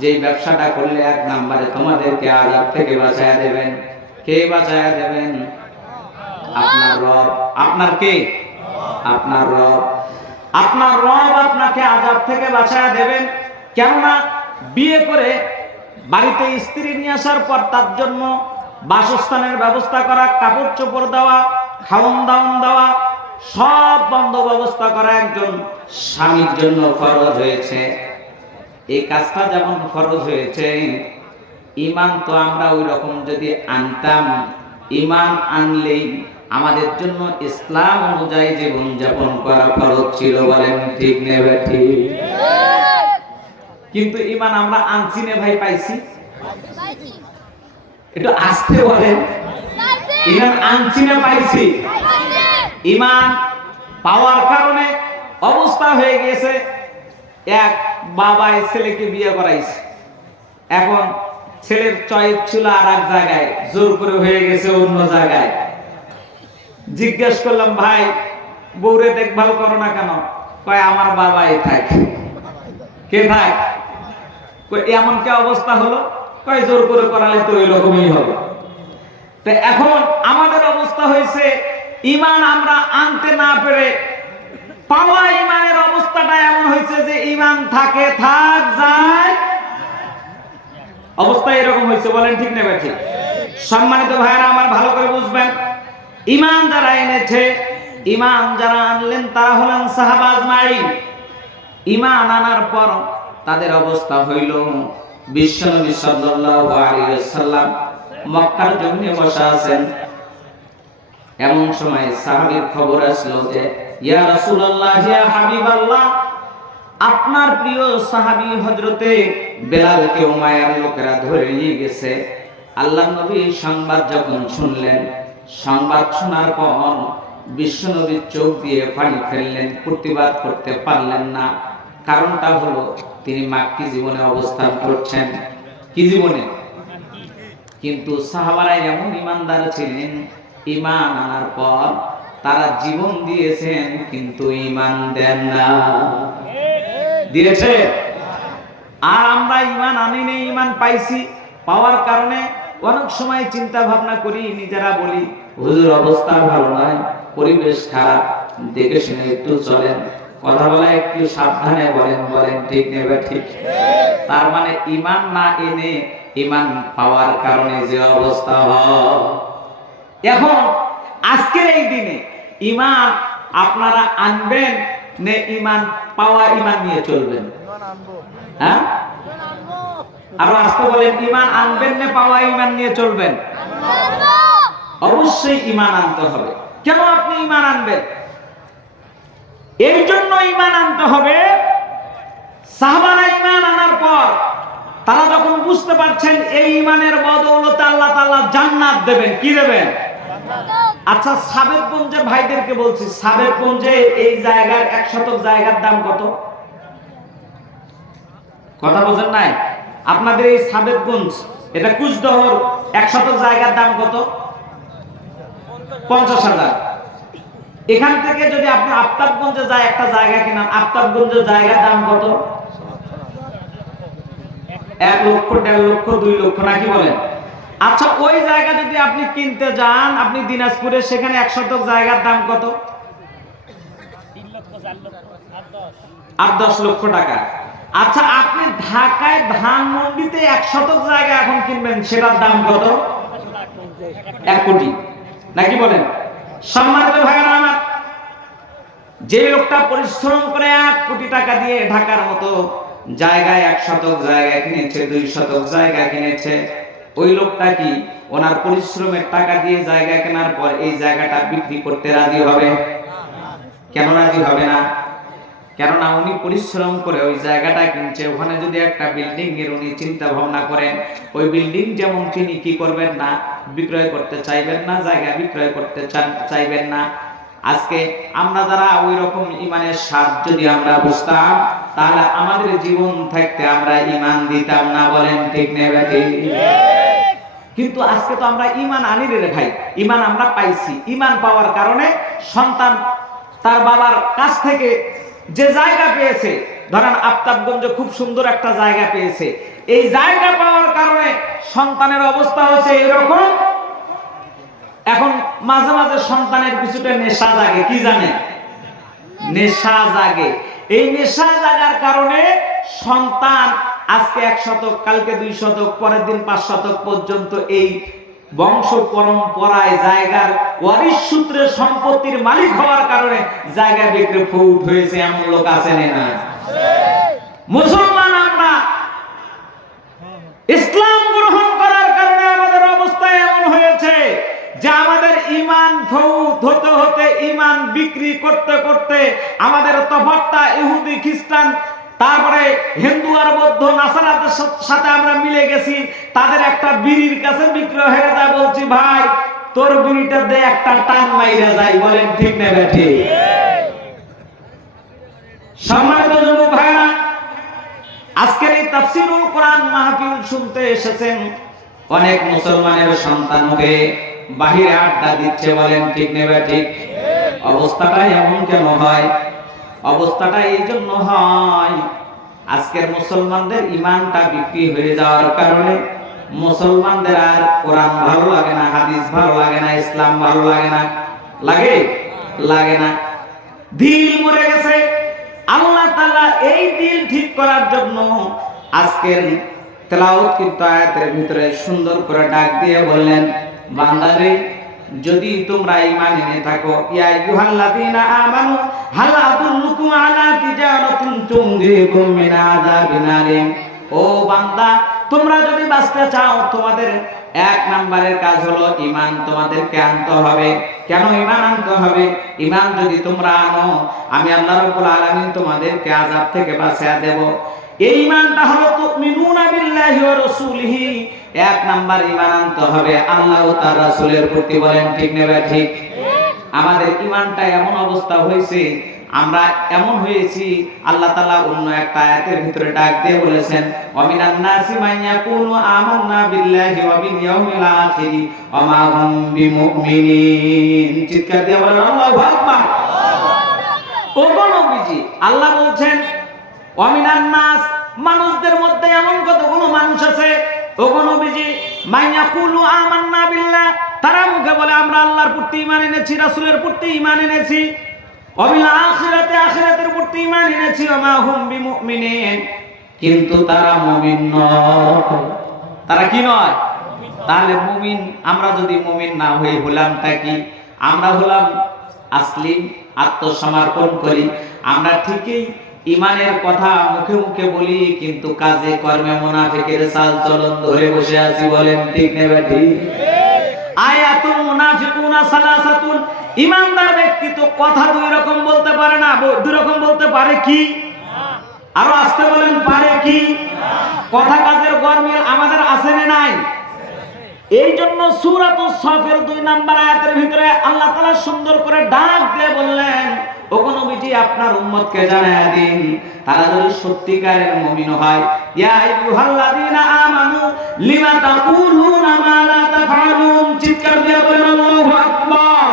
যেই ব্যবসাটা করলে এক নম্বরে তোমাদেরকে আযাব থেকে বাঁচায়া দেবেন? কে বাঁচায়া দেবেন? আপনার রব। আপনার কে? আপনার রব। আপনার রব আপনাকে আযাব থেকে বাঁচায়া দেবেন। কেননা বিয়ে করে বাড়িতে স্ত্রী নিয়ে আসার পর তার জন্য বাসস্থানের ব্যবস্থা করা, কাপড় চোপড় দেওয়া, খাওন দাওন দেওয়া, সব বন্ধ ব্যবস্থা করা একজন স্বামীর জন্য ফরজ হয়েছে। এই কাজটা যেমন ফরজ হয়েছে, ঈমান তো আমরা ওই রকম যদি আনতাম, ঈমান আনলেই আমাদের জন্য ইসলাম অনুযায়ী জীবন যাপন করা ফরজ ছিল, বলেন ঠিক না ঠিক? কিন্তু ঈমান আমরা আনছি না ভাই, পাইছি? একটু আসতে বলেন, ঈমান আনছি না পাইছি? ঈমান পাওয়ার কারণে অবস্থা হয়ে গিয়েছে, এক বাবাই ছেলেকে বিয়ে করাইছে, এখন ছেলের চয়েস ছিল আর এক জায়গায়, জোর করে হয়ে গেছে অন্য জায়গায়। জিজ্ঞেস করলাম, ভাই বউরে দেখভাল করো না কেন? কয় আমার বাবাই থাক। কে থাক? এমন কি অবস্থা হলো? কয় জোর করে করালে তো এরকমই হবে। তো এখন আমাদের অবস্থা হয়েছে, ঈমান আমরা আনতে না পেরে পাওয়া ঈমানের অবস্থাটা এমন হয়েছে যে ঈমান থাকে থাক যায়, অবস্থা এরকম হয়েছে। বলেন ঠিক না ঠিক? সম্মানিত ভাইরা আমার, ভালো করে বুঝবেন, ঈমান যারা এনেছে, ঈমান যারা আনলেন তারা হলেন সাহাবা আজমাইন। ঈমান আনার পর তাদের অবস্থা হইল, বিশ্বনবী সাল্লাল্লাহু আলাইহি ওয়াসাল্লাম মক্কার জমিনে বসা আছেন। এমন সময় সাহাবীর খবর আসলো যে ইয়া রাসূলুল্লাহ, ইয়া হাবিবাল্লাহ, আপনার প্রিয় সাহাবী হযরতে বেলালকে উমাইয়ার লোকেরা ধরে নিয়ে গেছে। আল্লাহর নবী সংবাদ যখন শুনলেন, সংবাদ শোনার পর বিশ্বনবীর চোখ দিয়ে পানি ফেললেন, প্রতিবাদ করতে পারলেন না। কারণটা হলো তিনি মাক্কি জীবনে অবস্থান করছেন। কি জীবনে? কিন্তু সাহাবারা এমন ইমানদার ছিলেন, ঈমান আনার পর তারা জীবন দিয়েছেন কিন্তু ঈমান দেন না। দিয়েছে? আর আমরা ঈমান আনিনি, ঈমান পাইছি, পাওয়ার কারণে অনেক সময় চিন্তা ভাবনা করি, নিজেরা বলি হুজুর অবস্থা ভালো নয়, পরিবেশ খারাপ, দেখে শুনে একটু চলেন, কথা বলা একটু সাবধানে বলেন। বলেন ঠিক নেবে ঠিক? তার মানে ঈমান না এনে ঈমান পাওয়ার কারণে যে অবস্থা হয়। এখন আজকের এই দিনে ঈমান আপনারা আনবেন না ঈমান পাওয়া ঈমান নিয়ে চলবেন? হ্যাঁ, আরো আজকে বলেন, ঈমান আনবেন না পাওয়া ঈমান নিয়ে চলবেন? অবশ্যই ঈমান আনতে হবে। কেন আপনি ঈমান আনবেন? এই জন্য ঈমান আনতে হবে, সাহাবারা ঈমান আনার পর তারা যখন বুঝতে পারছেন এই ঈমানের বদৌলতে আল্লাহ তাআলা জান্নাত দেবেন। কি দেবেন? আচ্ছা, সাবেকগঞ্জের ভাইদেরকে বলছি, সাবেকগঞ্জে এই জায়গার 1 শতক জায়গার দাম কত? কথা বোঝেন নাই? আপনাদের এই সাবেকগঞ্জ, এটা কুচদহর, 1 শতক জায়গার দাম কত? 50,000। এখান থেকে যদি আপনি আফতাবগঞ্জে যায় একটা জায়গা কিনেন, আফতাবগঞ্জের জায়গার দাম কত? 1 লক্ষ, 1.5 লক্ষ, 2 লক্ষ, নাকি বলেন? আচ্ছা, ওই জায়গা যদি আপনি কিনতে যান, আপনি দিনাজপুরে, সেখানে 1 শতক জায়গার দাম কত? 8-10 লক্ষ টাকা। আচ্ছা, আপনি ঢাকায় ধানমন্ডিতে 1 শতক জায়গা এখন কিনবেন, সেটার দাম কত? 1 কোটি, নাকি বলেন? সম্মানিত ভাইরা আমার, যে লোকটা পরিশ্রম করে 1 কোটি টাকা দিয়ে ঢাকার মতো জায়গায় 1 শতক জায়গা কিনেছে, 2 শতক জায়গা কিনেছে, ওই লোকটা কি ওনার পরিশ্রমের টাকা দিয়ে জায়গা কেনার পর এই জায়গাটা বিক্রি করতে রাজি হবে? কেন রাজি হবে না? কেননা উনি পরিশ্রম করে ওই জায়গাটা কিনছে, ওখানে যদি একটা বিল্ডিং এর উনি চিন্তা ভাবনা করেন, ওই বিল্ডিং যেমন তিনি কি করবেন না, বিক্রয় করতে চাইবেন না, জায়গা বিক্রয় করতে চাইবেন না। আজকে আমরা যারা ওই রকম ঈমানের স্বাদ যদি আমরা বুঝতাম, তাহলে আমাদের জীবন থাকতে আমরা ঈমান দিতাম না। বলেন ঠিক নেবে ঠিক? কিন্তু আজকে তো আমরা ঈমান আনি রে ভাই, ঈমান আমরা পাইছি। ঈমান পাওয়ার কারণে সন্তান তার বাবার কাছ থেকে যে জায়গা পেয়েছে, ধরেন আফতাবগঞ্জে খুব সুন্দর একটা জায়গা পেয়েছে, এই জায়গা পাওয়ার কারণে সন্তানের অবস্থা হচ্ছে এরকম। এখন মাঝে মাঝে সন্তানের কিছুটা নেশা জাগে। কি জানে? নেশা জাগে। এই নেশা জাগার কারণে সন্তান আজকে 1 শতক, কালকে 2 শতক, পরের দিন 5 শতক পর্যন্ত এই বংশ পরম্পরায় জায়গার ওয়ারিশ সূত্রে সম্পত্তির মালিক হওয়ার কারণে জায়গা বিক্রি ফুট হয়েছে। এমন লোক আছে না? মুসলমান আমরা ইসলাম গ্রহণ করার কারণে আমাদের অবস্থা এমন হয়েছে যে আমাদের ঈমান ফৌত হতে হতে, ঈমান বিক্রি করতে করতে আমাদের তফাৎটা ইহুদি, খ্রিস্টান, তারপরে হিন্দু আর বৌদ্ধ, নাসারাদের সাথে আমরা মিলে গেছি। তাদের একটা বিড়ির কাছে বিক্রয় হয়ে যায়, বলছি ভাই তোর বিড়িটা দে, একটা টান মাইরা যায়। বলেন ঠিক না ঠিক? সম্মানিত যুবক ভাইরা, আজকের এই তাফসীরুল কোরআন মাহফিল শুনতে এসেছেন অনেক মুসলমানের সন্তান হয়ে বাহিরে আড্ডা দিচ্ছে, বলেন ঠিক নেবে ঠিক? অবস্থাটা এমন কেন হয়? অবস্থাটা এই জন্য হয়, আজকের মুসলমানদের ইমানটা বিক্রি হয়ে যাওয়ার কারণে মুসলমানদের আর কোরআন ভালো লাগে না, হাদিস ভালো লাগে না, ইসলাম ভালো লাগে না। লাগে? লাগে না। দিল মরে গেছে। আল্লাহ তাআলা এই দিল ঠিক করার জন্য আজকের তেলাওয়াতকৃত আয়াতের ভিতরে সুন্দর করে ডাক দিয়ে বললেন, বান্দারে যদি তোমরা ঈমান এনে থাকো, ইয়া আইয়ুহাল্লাযীনা আমানু হাল আদুল্লুকুম আলা তিজারাতিন তুনজিকুম মিন আযাবিন আলীম। ও বান্দা, তোমরা যদি বাঁচতে চাও, তোমাদের এক নম্বরের কাজ হলো ঈমান তোমাদেরকে আনতে হবে। কেন ঈমান আনতে হবে? ঈমান যদি তোমরা আনো, আমি আল্লাহ রাব্বুল আলামিন তোমাদেরকে আযাব থেকে বাঁচিয়ে দেব। এই ঈমানটা হলো তুমিনুনা বিল্লাহি ওয়া রাসূলিহি। এক নাম্বার ঈমান আনতে হবে আল্লাহ ও তার রাসূলের প্রতি, বলেন ঠিক না ঠিক? আমাদের ঈমানটা এমন অবস্থা হয়েছে, আমরা এমন হয়েছি, আল্লাহ তাআলা অন্য একটা আয়াতের ভিতরে ডাক দিয়ে বলেছেন, ওয়া মিনান নাসি মান ইয়াকুলু আমান্না বিল্লাহি ওয়া বিল ইয়াউমিল আখির ওয়া মা হুম বিমুমিনিন। চিৎকার দিয়ে বলেন আল্লাহু আকবার। ও নবীজি, আল্লাহ বলছেন ওয়া মিনান নাস, মানুষদের মধ্যে এমন কতগুলো মানুষ আছে, ও নবীজি, মান ইয়াকুলু আমান্না বিল্লাহ, তারা মুখে বলে আমরা আল্লাহর প্রতি ঈমান এনেছি, রাসূলের প্রতি ঈমান এনেছি, অবিল আখিরাতে, আখিরাতের প্রতি ঈমান এনেছি, ওয়া মা হুম বিমুমিনিন, কিন্তু তারা মুমিন নয়। তারা কি নয়? তাহলে মুমিন, আমরা যদি মুমিন না হই, হলামটা কি? আমরা হলাম আসলিম, আত্মসমর্পণ করি। আমরা ঠিকই ঈমানের কথা মুখে মুখে বলি, কিন্তু কাজে কর্মে মুনাফিকের চাল চলন ধরে বসে আছি, বলেন ঠিক না ঠিক? আয়াতুল মুনাফিকুনা সালাসাতুন, ঈমানদার ব্যক্তি তো কথা দুই রকম বলতে পারে না। দুই রকম বলতে পারে কি? আরো আসতে বলেন, পারে কি? কথা কাজের গরমিল আমাদের আছে না নাই? এই জন্য সূরাতুস সাফের 2 নাম্বার আয়াতের ভিতরে আল্লাহ তাআলা সুন্দর করে ডাক দিয়ে বললেন, ওগো নবীজি, আপনার উম্মতকে জানায়া দিন, তারা যদি সত্যিকারের মুমিন হয়, ইয়া আইয়ুহাল্লাযীনা আমানু লিমা তাকুলুনা মা লা তাফআলুন। চিৎকার দিয়ে বলেন আল্লাহু আকবার।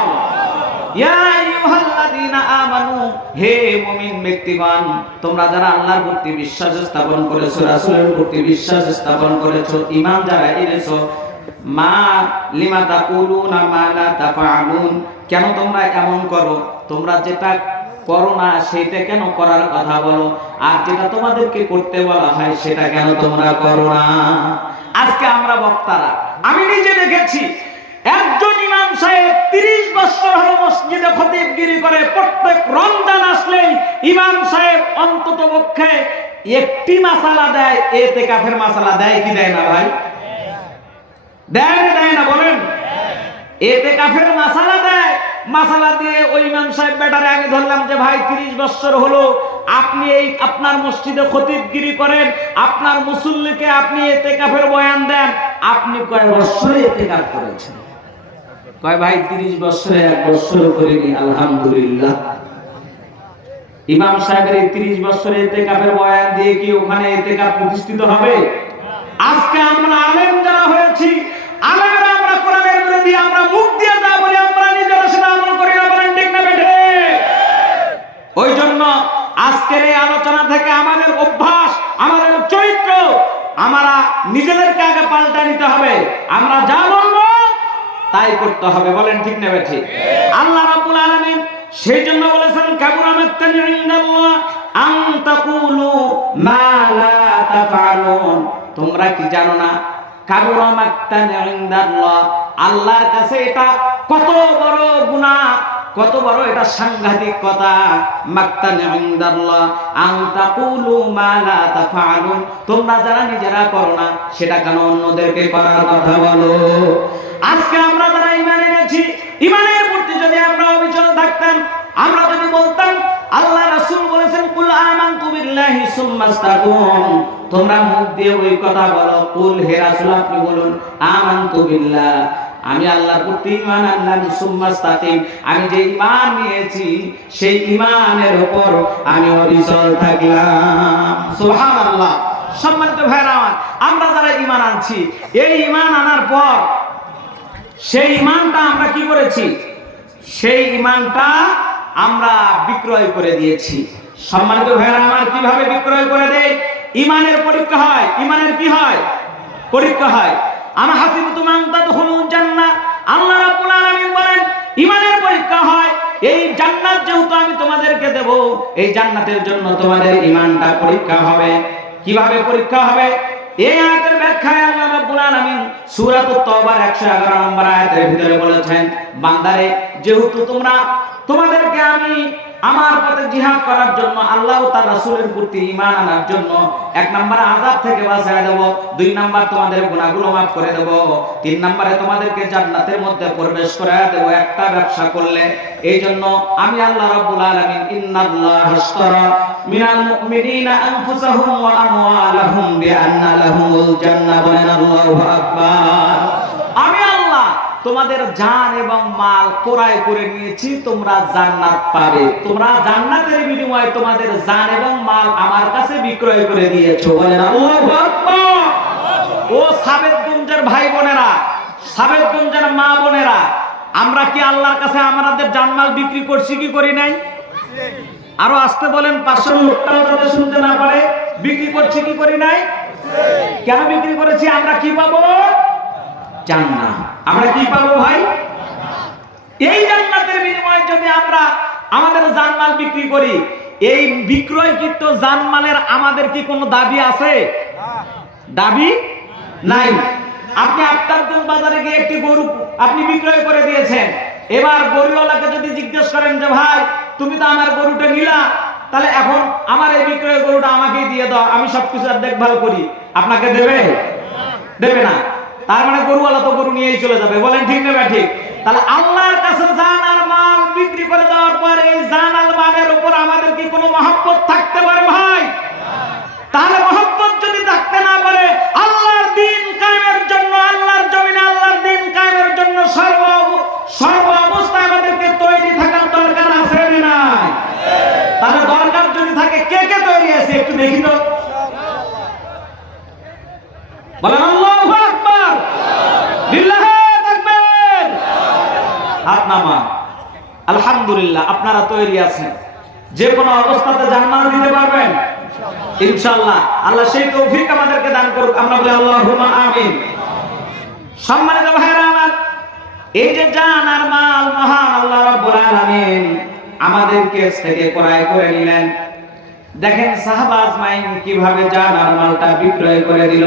ইয়া আইয়ুহাল্লাযীনা আমানু, হে মুমিন ব্যক্তিগণ, তোমরা যারা আল্লাহর প্রতি বিশ্বাস স্থাপন করেছো, রাসূলের প্রতি বিশ্বাস স্থাপন করেছো, ঈমান যারা এনেছো, মা লিমা তাকুলুনা মা লা তাফআলুন, কেন তোমরা এমন করো? তোমরা যেটা করো না সেটা কেন করার কথা বলো, আর যেটা তোমাদেরকে করতে বলা হয় সেটা কেন তোমরা করো না? আজকে আমরা বক্তারা, আমি নিজে দেখেছি, একজন ইমাম সাহেব 30 বছর হলো মসজিদে খতিবগিরি করে, প্রত্যেক রমজান আসলেই ইমাম সাহেব অন্তত পক্ষে একটি মাসালা দেয়, ইতিকাফের মাসালা দেয় কি দেয় না ভাই? দেয় না, দেয় না বলেন? ইতিকাফের মাসালা দেয়। মাসালা দিয়ে ওই ইমাম সাহেব বেটারে আগে ধরলাম যে ভাই 30 বছর হলো আপনি এই আপনার মসজিদে খতিবগিরি করেন, আপনার মুসল্লিকে আপনি ইতিকাফের বয়ান দেন, আপনি কয় বছরে ইতিকাফ করেছেন? কয় ভাই 30 বছরে 1 বছর করিনি, আলহামদুলিল্লাহ। ইমাম সাহেবের এই 30 বছরে ইতিকাফের বয়ান দিয়ে কি ওখানে ইতিকাফ প্রতিষ্ঠিত হবে? আজকে আমরা আলেম যারা হয়েছি, আলেমরা আমরা কোরআনের বিরোধী, আমরা মুখ দিয়ে যা বলি আমরা নিজেরা সেটা আমল করি না, বলেন ঠিক না বেঠে? ওই জন্য আজকের এই আলোচনা থেকে আমাদের অভ্যাস, আমাদের চরিত্র, আমরা নিজেদেরকে আগে পাল্টা নিতে হবে। আমরা যা বলবো তাই করতে হবে, বলেন ঠিক না বেঠে? আল্লাহ রাব্বুল আলামিন সেই জন্য বলেছেন, কাবুরা মাক্তান ইনদাল্লাহ আন তাকুলু মা লা তাফআলুন। তোমরা কি জানো না, কাবুরা মাক্তান ইনদাল্লাহ, আল্লাহর কাছে এটা কত বড় গুনাহ, কত বড় এটা সাংঘাতিক কথা। মাক্তান ইনদাল্লাহ আন তাকুলু মা লা তাফআলুন, তোমরা যারা নিজেরা করো না সেটা কেন অন্যদেরকে করার কথা বলো? আজকে আমরা যারা ঈমান এনেছি, ঈমানের প্রতি যদি আমরা অবিচল থাকতাম, আমরা যদি বলতাম আল্লাহ রাসূল বলেছেন কুল আমানতু বিল্লাহি সুম্মাস্তাকুম, তোমরা মুখ দিয়ে ওই কথা বলো, কুল হে রাসূল আপনি বলুন আমানতু বিল্লাহ, আমি আল্লাহর প্রতি ঈমান আনলাম, সুম্মা ইসতাকিম, আমি যে ঈমান নিয়েছি সেই ঈমানের উপর আমি অবিচল থাকলাম। সুবহানাল্লাহ। সম্মানিত ভাইরা আমার, আমরা যারা ঈমান আনছি, এই ঈমান আনার পর সেই ঈমানটা আমরা কি করেছি? সেই ঈমানটা আমরা বিক্রয় করে দিয়েছি। সম্মানিত ভাইরা আমার, কিভাবে বিক্রয় করে দেয়? ঈমানের পরীক্ষা হয়। ঈমানের কি হয়? পরীক্ষা হয়। আম হাসিবতুম আন তাদখুলুল জান্নাহ, আল্লাহ রাব্বুল আলামিন বলেন ঈমানের পরীক্ষা হয়। এই জান্নাত যেহেতু আমি তোমাদেরকে দেব, এই জান্নাতের জন্য তোমাদের ঈমানটা পরীক্ষা হবে। কিভাবে পরীক্ষা হবে? এই আয়াতের ব্যাখ্যায় আল্লাহ রাব্বুল আলামিন সূরাতুত তাওবার 111 নম্বর আয়াতের ভিতরে বলেছেন, বান্দারে, যেহেতু তোমাদেরকে আমি আমার পথে জিহাদ করার জন্য, আল্লাহ ও তার রাসূলের প্রতি ঈমান আনার জন্য 1 নম্বরে আযাব থেকে বাঁচায় দেব, 2 নম্বর তোমাদের গুনাহগুলো মাফ করে দেব, 3 নম্বরে তোমাদেরকে জান্নাতের মধ্যে প্রবেশ করায় দেব একটা ব্যবসা করলে। এই জন্য আমি আল্লাহ রাব্বুল আলামিন ইন্নাল্লাহা আশতারা মিনাল মুমিনিনা আনফুসাহুম ওয়া আমওয়ালাহুম বিআন্না লাহুমুল জান্নাহ, বলেন আল্লাহু আকবার। আমি আল্লাহ তোমাদের জান এবং মাল ক্রয় করে নিয়েছি, তোমরা জান্নাত পাবে। তোমরা জান্নাতের বিনিময়ে তোমাদের জান এবং মাল আমার কাছে বিক্রয় করে দিয়েছো, বলেন আল্লাহু আকবার। ও সাবেতগঞ্জের ভাই বোনেরা, সাবেতগঞ্জের মা বোনেরা, আমরা কি আল্লাহর কাছে আমাদের জানমাল বিক্রি করছি কি করি নাই? আরো আসতে বলেন, 500 লোকটাও যাতে শুনতে না পারে। বিক্রি করছি কি করি নাই? কেন বিক্রি করেছি? আমরা কি পাবো? জান্নাত। আমরা কি পাবো ভাই? এই জান্নাতের বিনিময়ে যদি আমরা আমাদের জানমাল বিক্রি করি, এই বিক্রয়কৃত জানমালের আমাদের কি কোনো দাবি আছে? দাবি নাই। আপনি আফতাবগঞ্জ বাজারে গিয়ে একটি গরু আপনি বিক্রয় করে দিয়েছেন। এবার গরুওয়ালাকে যদি জিজ্ঞেস করেন যে ভাই, তুমি তো আমার গরুটা নিলা, তাহলে এখন আমার এই বিক্রয় গরুটা আমাকেই দিয়ে দাও, আমি সবকিছু দেখভাল করি, আপনাকে দেবে? দেবে না। তার মানে গরুওয়ালা তো গরু নিয়েই চলে যাবে, বলেন ঠিক না ঠিক? তাহলে আল্লাহর কাছে জান আর মাল বিক্রি করে দেওয়ার পর এই জান আর মালের উপর আমাদের কি কোনো মহব্বত থাকতে পারে ভাই? তাহলে মহব্বত যদি থাকতে না পারে, আল্লাহর দ্বীন কায়েমের জন্য, আল্লাহর জমিনে আল্লাহর দ্বীন কায়েমের জন্য সর্ব অবস্থায় আমাদেরকে তৈরি থাকার দরকার আছে না নাই? তাহলে দরকার যদি থাকে, কে কে তৈরি আছে একটু দেখি তো, বলেন আল্লাহু আকবার, লিল্লাহি তাকবীর। হাত নামা। আলহামদুলিল্লাহ, আপনারা তৈরি আছেন। যে কোনো অবস্থাতে জান্নাত দিতে পারবেন ইনশাআল্লাহ। আল্লাহ সেই তৌফিক আমাদেরকে দান করুক, আমরা বলি আল্লাহুম্মা আমিন। সম্মানিত ভাইরা আমার, এই যে জান আর মাল মহান আল্লাহ রাব্বুল আলামিন আমাদের কাছ থেকে ক্রয় করে নিলেন। দেখেন সাহাবা আজমাইন কিভাবে জান আর মালটা বিক্রয় করে দিল।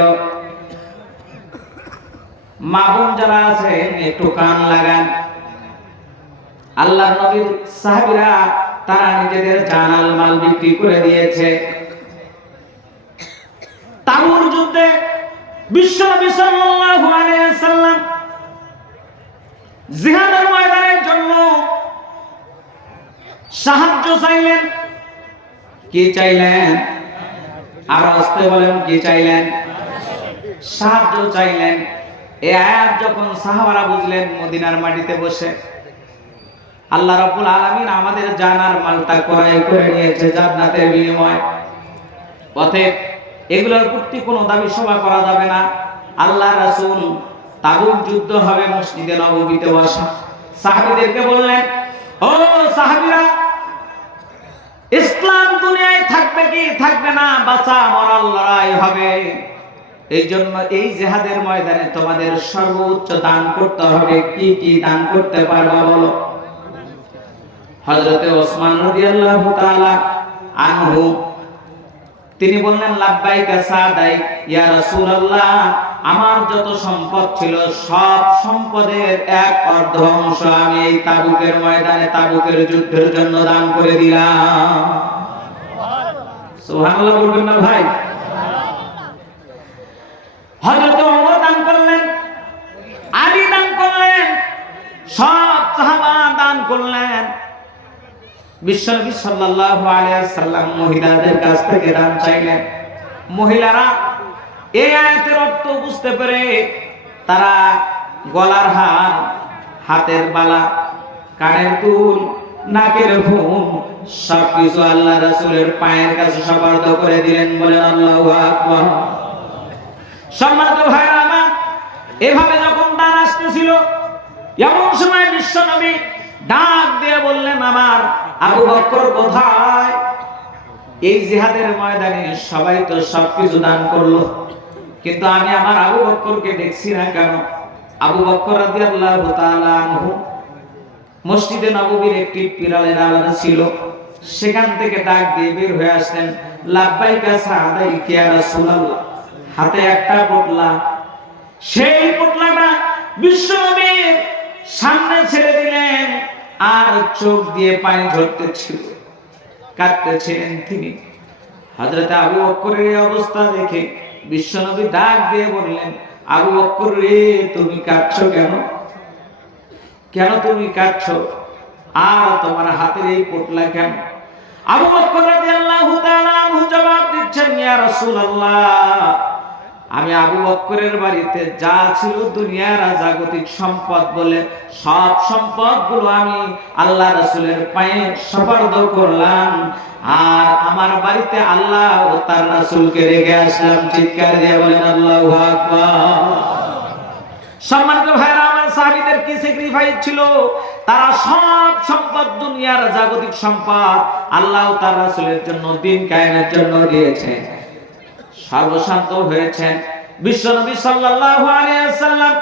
মা বোন যারা আছেন একটু কান লাগান। আল্লাহর নবীর সাহাবীরা তারা নিজেদের জান আর মাল বিক্রি করে দিয়েছে। তাবুর যুদ্ধে বিশ্বনবী সাল্লাল্লাহু আলাইহি ওয়াসাল্লাম জিহাদের ময়দানের জন্য সাহায্য চাইলেন। কি চাইলেন? আর আসতে বলেন, কি চাইলেন? সাহায্য চাইলেন। এই আয়াত যখন সাহাবারা বুঝলেন, মদিনার মাটিতে বসে আল্লাহ রাব্বুল আলামিন আমাদের জানার মালটা ক্রয় করে নিয়েছে জান্নাতের বিনিময়ে, অতএব এগুলোর প্রতি কোনো দাবি সভা করা যাবে না। আল্লাহ রাসূল তাবুক যুদ্ধ হবে মসজিদে নববীতে বসা। সাহাবীদেরকে বললেন, ও সাহাবীরা, ইসলাম দুনিয়ায় থাকবে কি থাকবে না, বাঁচা মরার লড়াই হবে। এই জন্য এই জিহাদের ময়দানে তোমাদের সর্বোচ্চ দান করতে হবে। কি কি দান করতে পারবা বলো? হযরতে ওসমান রাদিয়াল্লাহু তাআলা আনহু তিনি বললেন, লাব্বাইকা সাদাই ইয়া রাসূলুল্লাহ, আমার যত সম্পদ ছিল সব সম্পদের 1/4 অংশ আমি এই তাবুকের ময়দানে তাবুকের যুদ্ধের জন্য দান করে দিলাম। সুবহানাল্লাহ বলবেন না ভাই? হযরত ওমর দান করলেন, আলী দান করলেন, সব সাহাবা দান করলেন। বিশ্বনবী সাল্লাল্লাহু আলাইহি ওয়াসাল্লাম মহিলাদের কাছ থেকে দান চাইলেন। মহিলারা এই আয়াতের অর্থ বুঝতে পেরে তারা গলার হার, হাতের বালা, কানের দুল, নাকের ঘুম সবকিছু আল্লাহ রাসূলের পায়ের কাছে সুপার্দ করে দিলেন। বলেন আল্লাহু আকবার। সম্মানিত ভাইরা আমার, এভাবে যখন দান আসতেছিল, এমন সময় বিশ্বনবী ডাক দিয়ে বললেন, আমার আবু বকর কোথায়? এই জিহাদের ময়দানে সবাই তো সবকিছু দান করলো, কিন্তু আমি আমার আবু বকরকে দেখছি না কেন? আবু বকর রাদিয়াল্লাহু তাআলা আনহু মসজিদে নববীর একটি পিরালের আড়ালে ছিল, সেখান থেকে ডাক দিয়ে বের হয়ে আসলেন, লাব্বাইকা সাদাইকা ইয়া রাসূলুল্লাহ। হাতে একটা পোটলা, সেই পোটলাটা বিশ্বনবীর সামনে ছেড়ে দিলেন, আর চোখ দিয়ে পানি ঝরতেছিল, কাঁদতেছিলেন তিনি। হযরত আবু বকরের এই অবস্থা দেখে বিশ্বনবী ডাক দিয়ে বললেন, আবু বকর রে, তুমি কাঁদছো কেন? কেন তুমি কাঁদছো? আর তোমার হাতের এই পোটলা কেন? আবু বকর রাদিয়াল্লাহু তাআলা আনহু জবাব দিচ্ছেন, ইয়া রাসূলুল্লাহ, আমি আবু বকরের বাড়িতে যা ছিল দুনিয়ার জাগতিক সম্পদ বলে সব সম্পদগুলো আমি আল্লাহ রাসূলের পায়ে সুপার্দ করলাম, আর আমার বাড়িতে আল্লাহ ও তার রাসূলকে রেখে আসলাম। চিৎকার দিয়ে বলেন আল্লাহু আকবার। সম্মানিত ভাইরা আমার, সাহাবীদের কি স্যাক্রিফাইস ছিল? তারা সব সম্পদ, দুনিয়ার জাগতিক সম্পদ আল্লাহ ও তার রাসূলের জন্য, দ্বীন কায়েমের জন্য দিয়েছে। সর্বশান্ত হয়েছেন বিশ্বনবী সাল্লাল্লাহু আলাইহি ওয়াসাল্লাম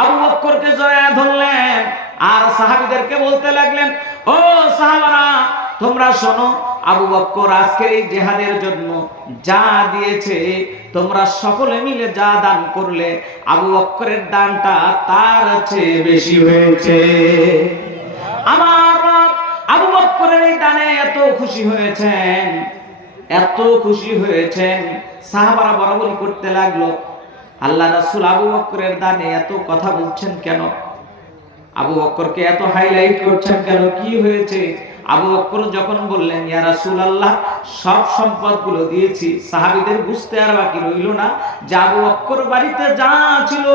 আবু বকরকে জড়ায় ধরলেন, আর সাহাবীদেরকে বলতে লাগলেন, ও সাহাবারা, তোমরা শোনো, আবু বকর আজকের এই জিহাদের জন্য যা দিয়েছে, তোমরা সকলে মিলে যা দান করলে, আবু বকরের দানটা তার চেয়ে বেশি হয়েছে। আমার রব আবু বকরের এই দানে এত খুশি হয়েছেন, এত খুশি হয়েছেন, সাহাবারা বরাবরই করতে লাগলো, আল্লাহ রাসূল আবু বকরের দানে এত কথা বলছেন কেন? আবু বকরকে এত হাইলাইট করছেন কেন? কি হয়েছে? আবু বকর যখন বললেন, ইয়া রাসূলুল্লাহ, সব সম্পদগুলো দিয়েছি, সাহাবীদের বুঝতে আর বাকি রইল না যে আবু বকর বাড়িতে যা ছিল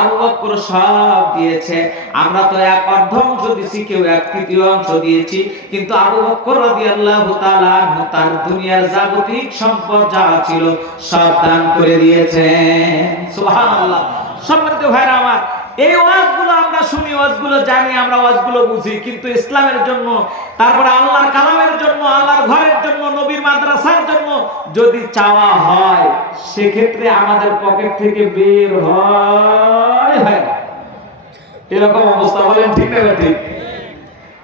আবু বকর সব দিয়েছে। আমরা তো এক অর্ধাংশ দিয়েছি, কেউ এক তৃতীয় অংশ দিয়েছি, কিন্তু আবু বকর রাদিয়াল্লাহু তাআলা আনহু তার দুনিয়ার জাগতিক সম্পদ যা ছিল সব দান করে দিয়েছেন। সুবহানাল্লাহ। সম্মানিত ভাইরা আমার, এই ওয়াজগুলো আমরা শুনি, ওয়াজগুলো জানি, আমরা ওয়াজগুলো বুঝি, কিন্তু ইসলামের জন্য, তারপরে আল্লাহর কালামের জন্য, আল্লাহর ঘরের জন্য, নবীর মাদ্রাসার জন্য যদি চাওয়া হয়, সেক্ষেত্রে আমাদের পকেট থেকে বের হয় না। এরকম অবস্থা, বলেন ঠিক না ঠিক?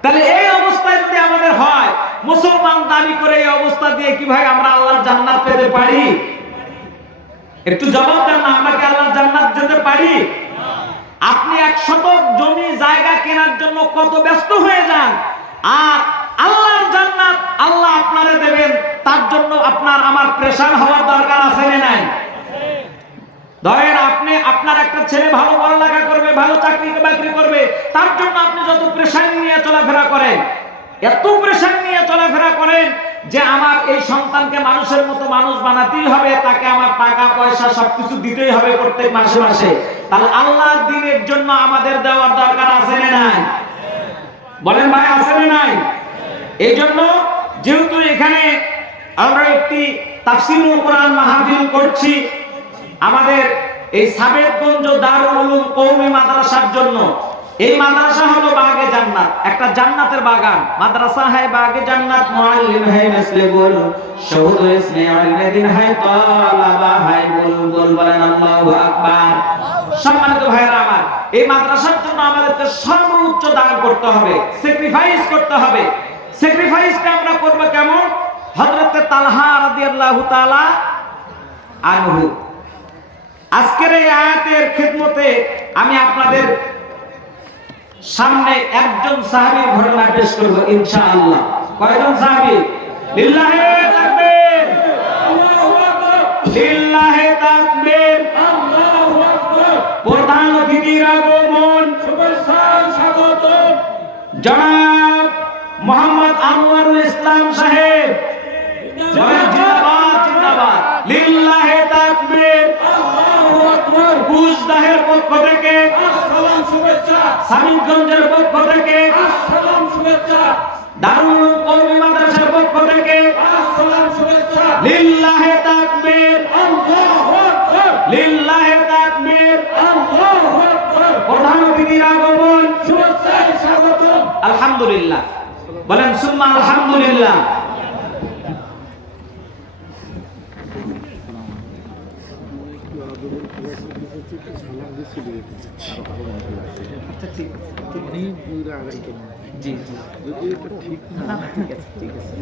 তাহলে এই অবস্থায় যদি আমাদের হয়, মুসলমান দাবি করে এই অবস্থা দিয়ে কি ভাই আমরা আল্লাহর জান্নাত পেতে পারি? একটু জবাব দেন না, আমরা কি আল্লাহর জান্নাত যেতে পারি? আপনি 1 শতক জমি জায়গা কেনার জন্য কত ব্যস্ত হয়ে যান, আর আল্লাহর জান্নাত আল্লাহ আপনারে দেবেন, তার জন্য আপনার আমার প্রেসার হওয়ার দরকার আছে না নাই? ধরেন আপনি, আপনার একটা ছেলে ভালো পড়ালেখা করবে, ভালো চাকরি বাকরি করবে, তার জন্য আপনি যত প্রেসার নিয়ে চলাফেরা করেন, এত প্রেসার নিয়ে চলাফেরা করেন যে আমার এই সন্তানকে মানুষের মতো মানুষ বানাতেই হবে, তাকে আমার টাকা পয়সা সবকিছু দিতেই হবে প্রত্যেক মাসে মাসে, তাহলে আল্লাহর দ্বীনের জন্য আমাদের দেওয়ার দরকার আছে না নাই? বলেন ভাই, আছে না নাই? এই জন্য যেহেতু এখানে আমরা একটি তাফসীরুল কোরআন মাহফিল করছি, আমাদের এই সাবেকগঞ্জ দারুল উলুম কওমি মাদ্রাসার জন্য, এই মাদ্রাসা হলো বাগে জান্নাত, একটা জান্নাতের বাগান। মাদ্রাসা হ্যায় বাগে জান্নাত, মুআল্লিম হ্যায় নসলে গুল, শহুদ ইসমে আলমেদিন হ্যায় তালাবা হ্যায় বুলবুল। বলেন আল্লাহু আকবার। সম্মানিত ভাইরা আমার, এই মাদ্রাসার জন্য আমাদেরকে সর্বোচ্চ দান করতে হবে, স্যাক্রিফাইস করতে হবে। স্যাক্রিফাইসটা আমরা করব কেমন? হযরত তালহা রাদিয়াল্লাহু তাআলা আনহু। আজকের এই আয়াতের খিদমতে আমি আপনাদের সামনে একজন সাহাবীর ঘটনা পেশ করব ইনশাআল্লাহ। কয়জন সাহাবী? লিল্লাহি তাকবীর, আল্লাহু আকবার, লিল্লাহি তাকবীর, আল্লাহু আকবার। প্রধান অতিথির আগমন, শুভেচ্ছা স্বাগত জনাব মোহাম্মদ আনোয়ারুল ইসলাম সাহেব। জিন্দাবাদ জিন্দাবাদ, লিল্লাহি তাকবীর, আল্লাহু আকবার। কুচদাহের পক্ষ থেকে আসসালাম শুভেচ্ছা, সামিনগঞ্জের পক্ষ থেকে আসসালাম শুভেচ্ছা, দারুল উলুম কওমি মাদ্রাসার পক্ষ থেকে আসসালাম শুভেচ্ছা। লিল্লাহে তাকবীর, আল্লাহু আকবার, লিল্লাহে তাকবীর। আল্লাহু আকবার। প্রধান অতিথির আগমন, শুভেচ্ছায় স্বাগতম। আলহামদুলিল্লাহ। বলেন সুম্মা আলহামদুলিল্লাহ। জি জি ঠিক আছে ঠিক আছে।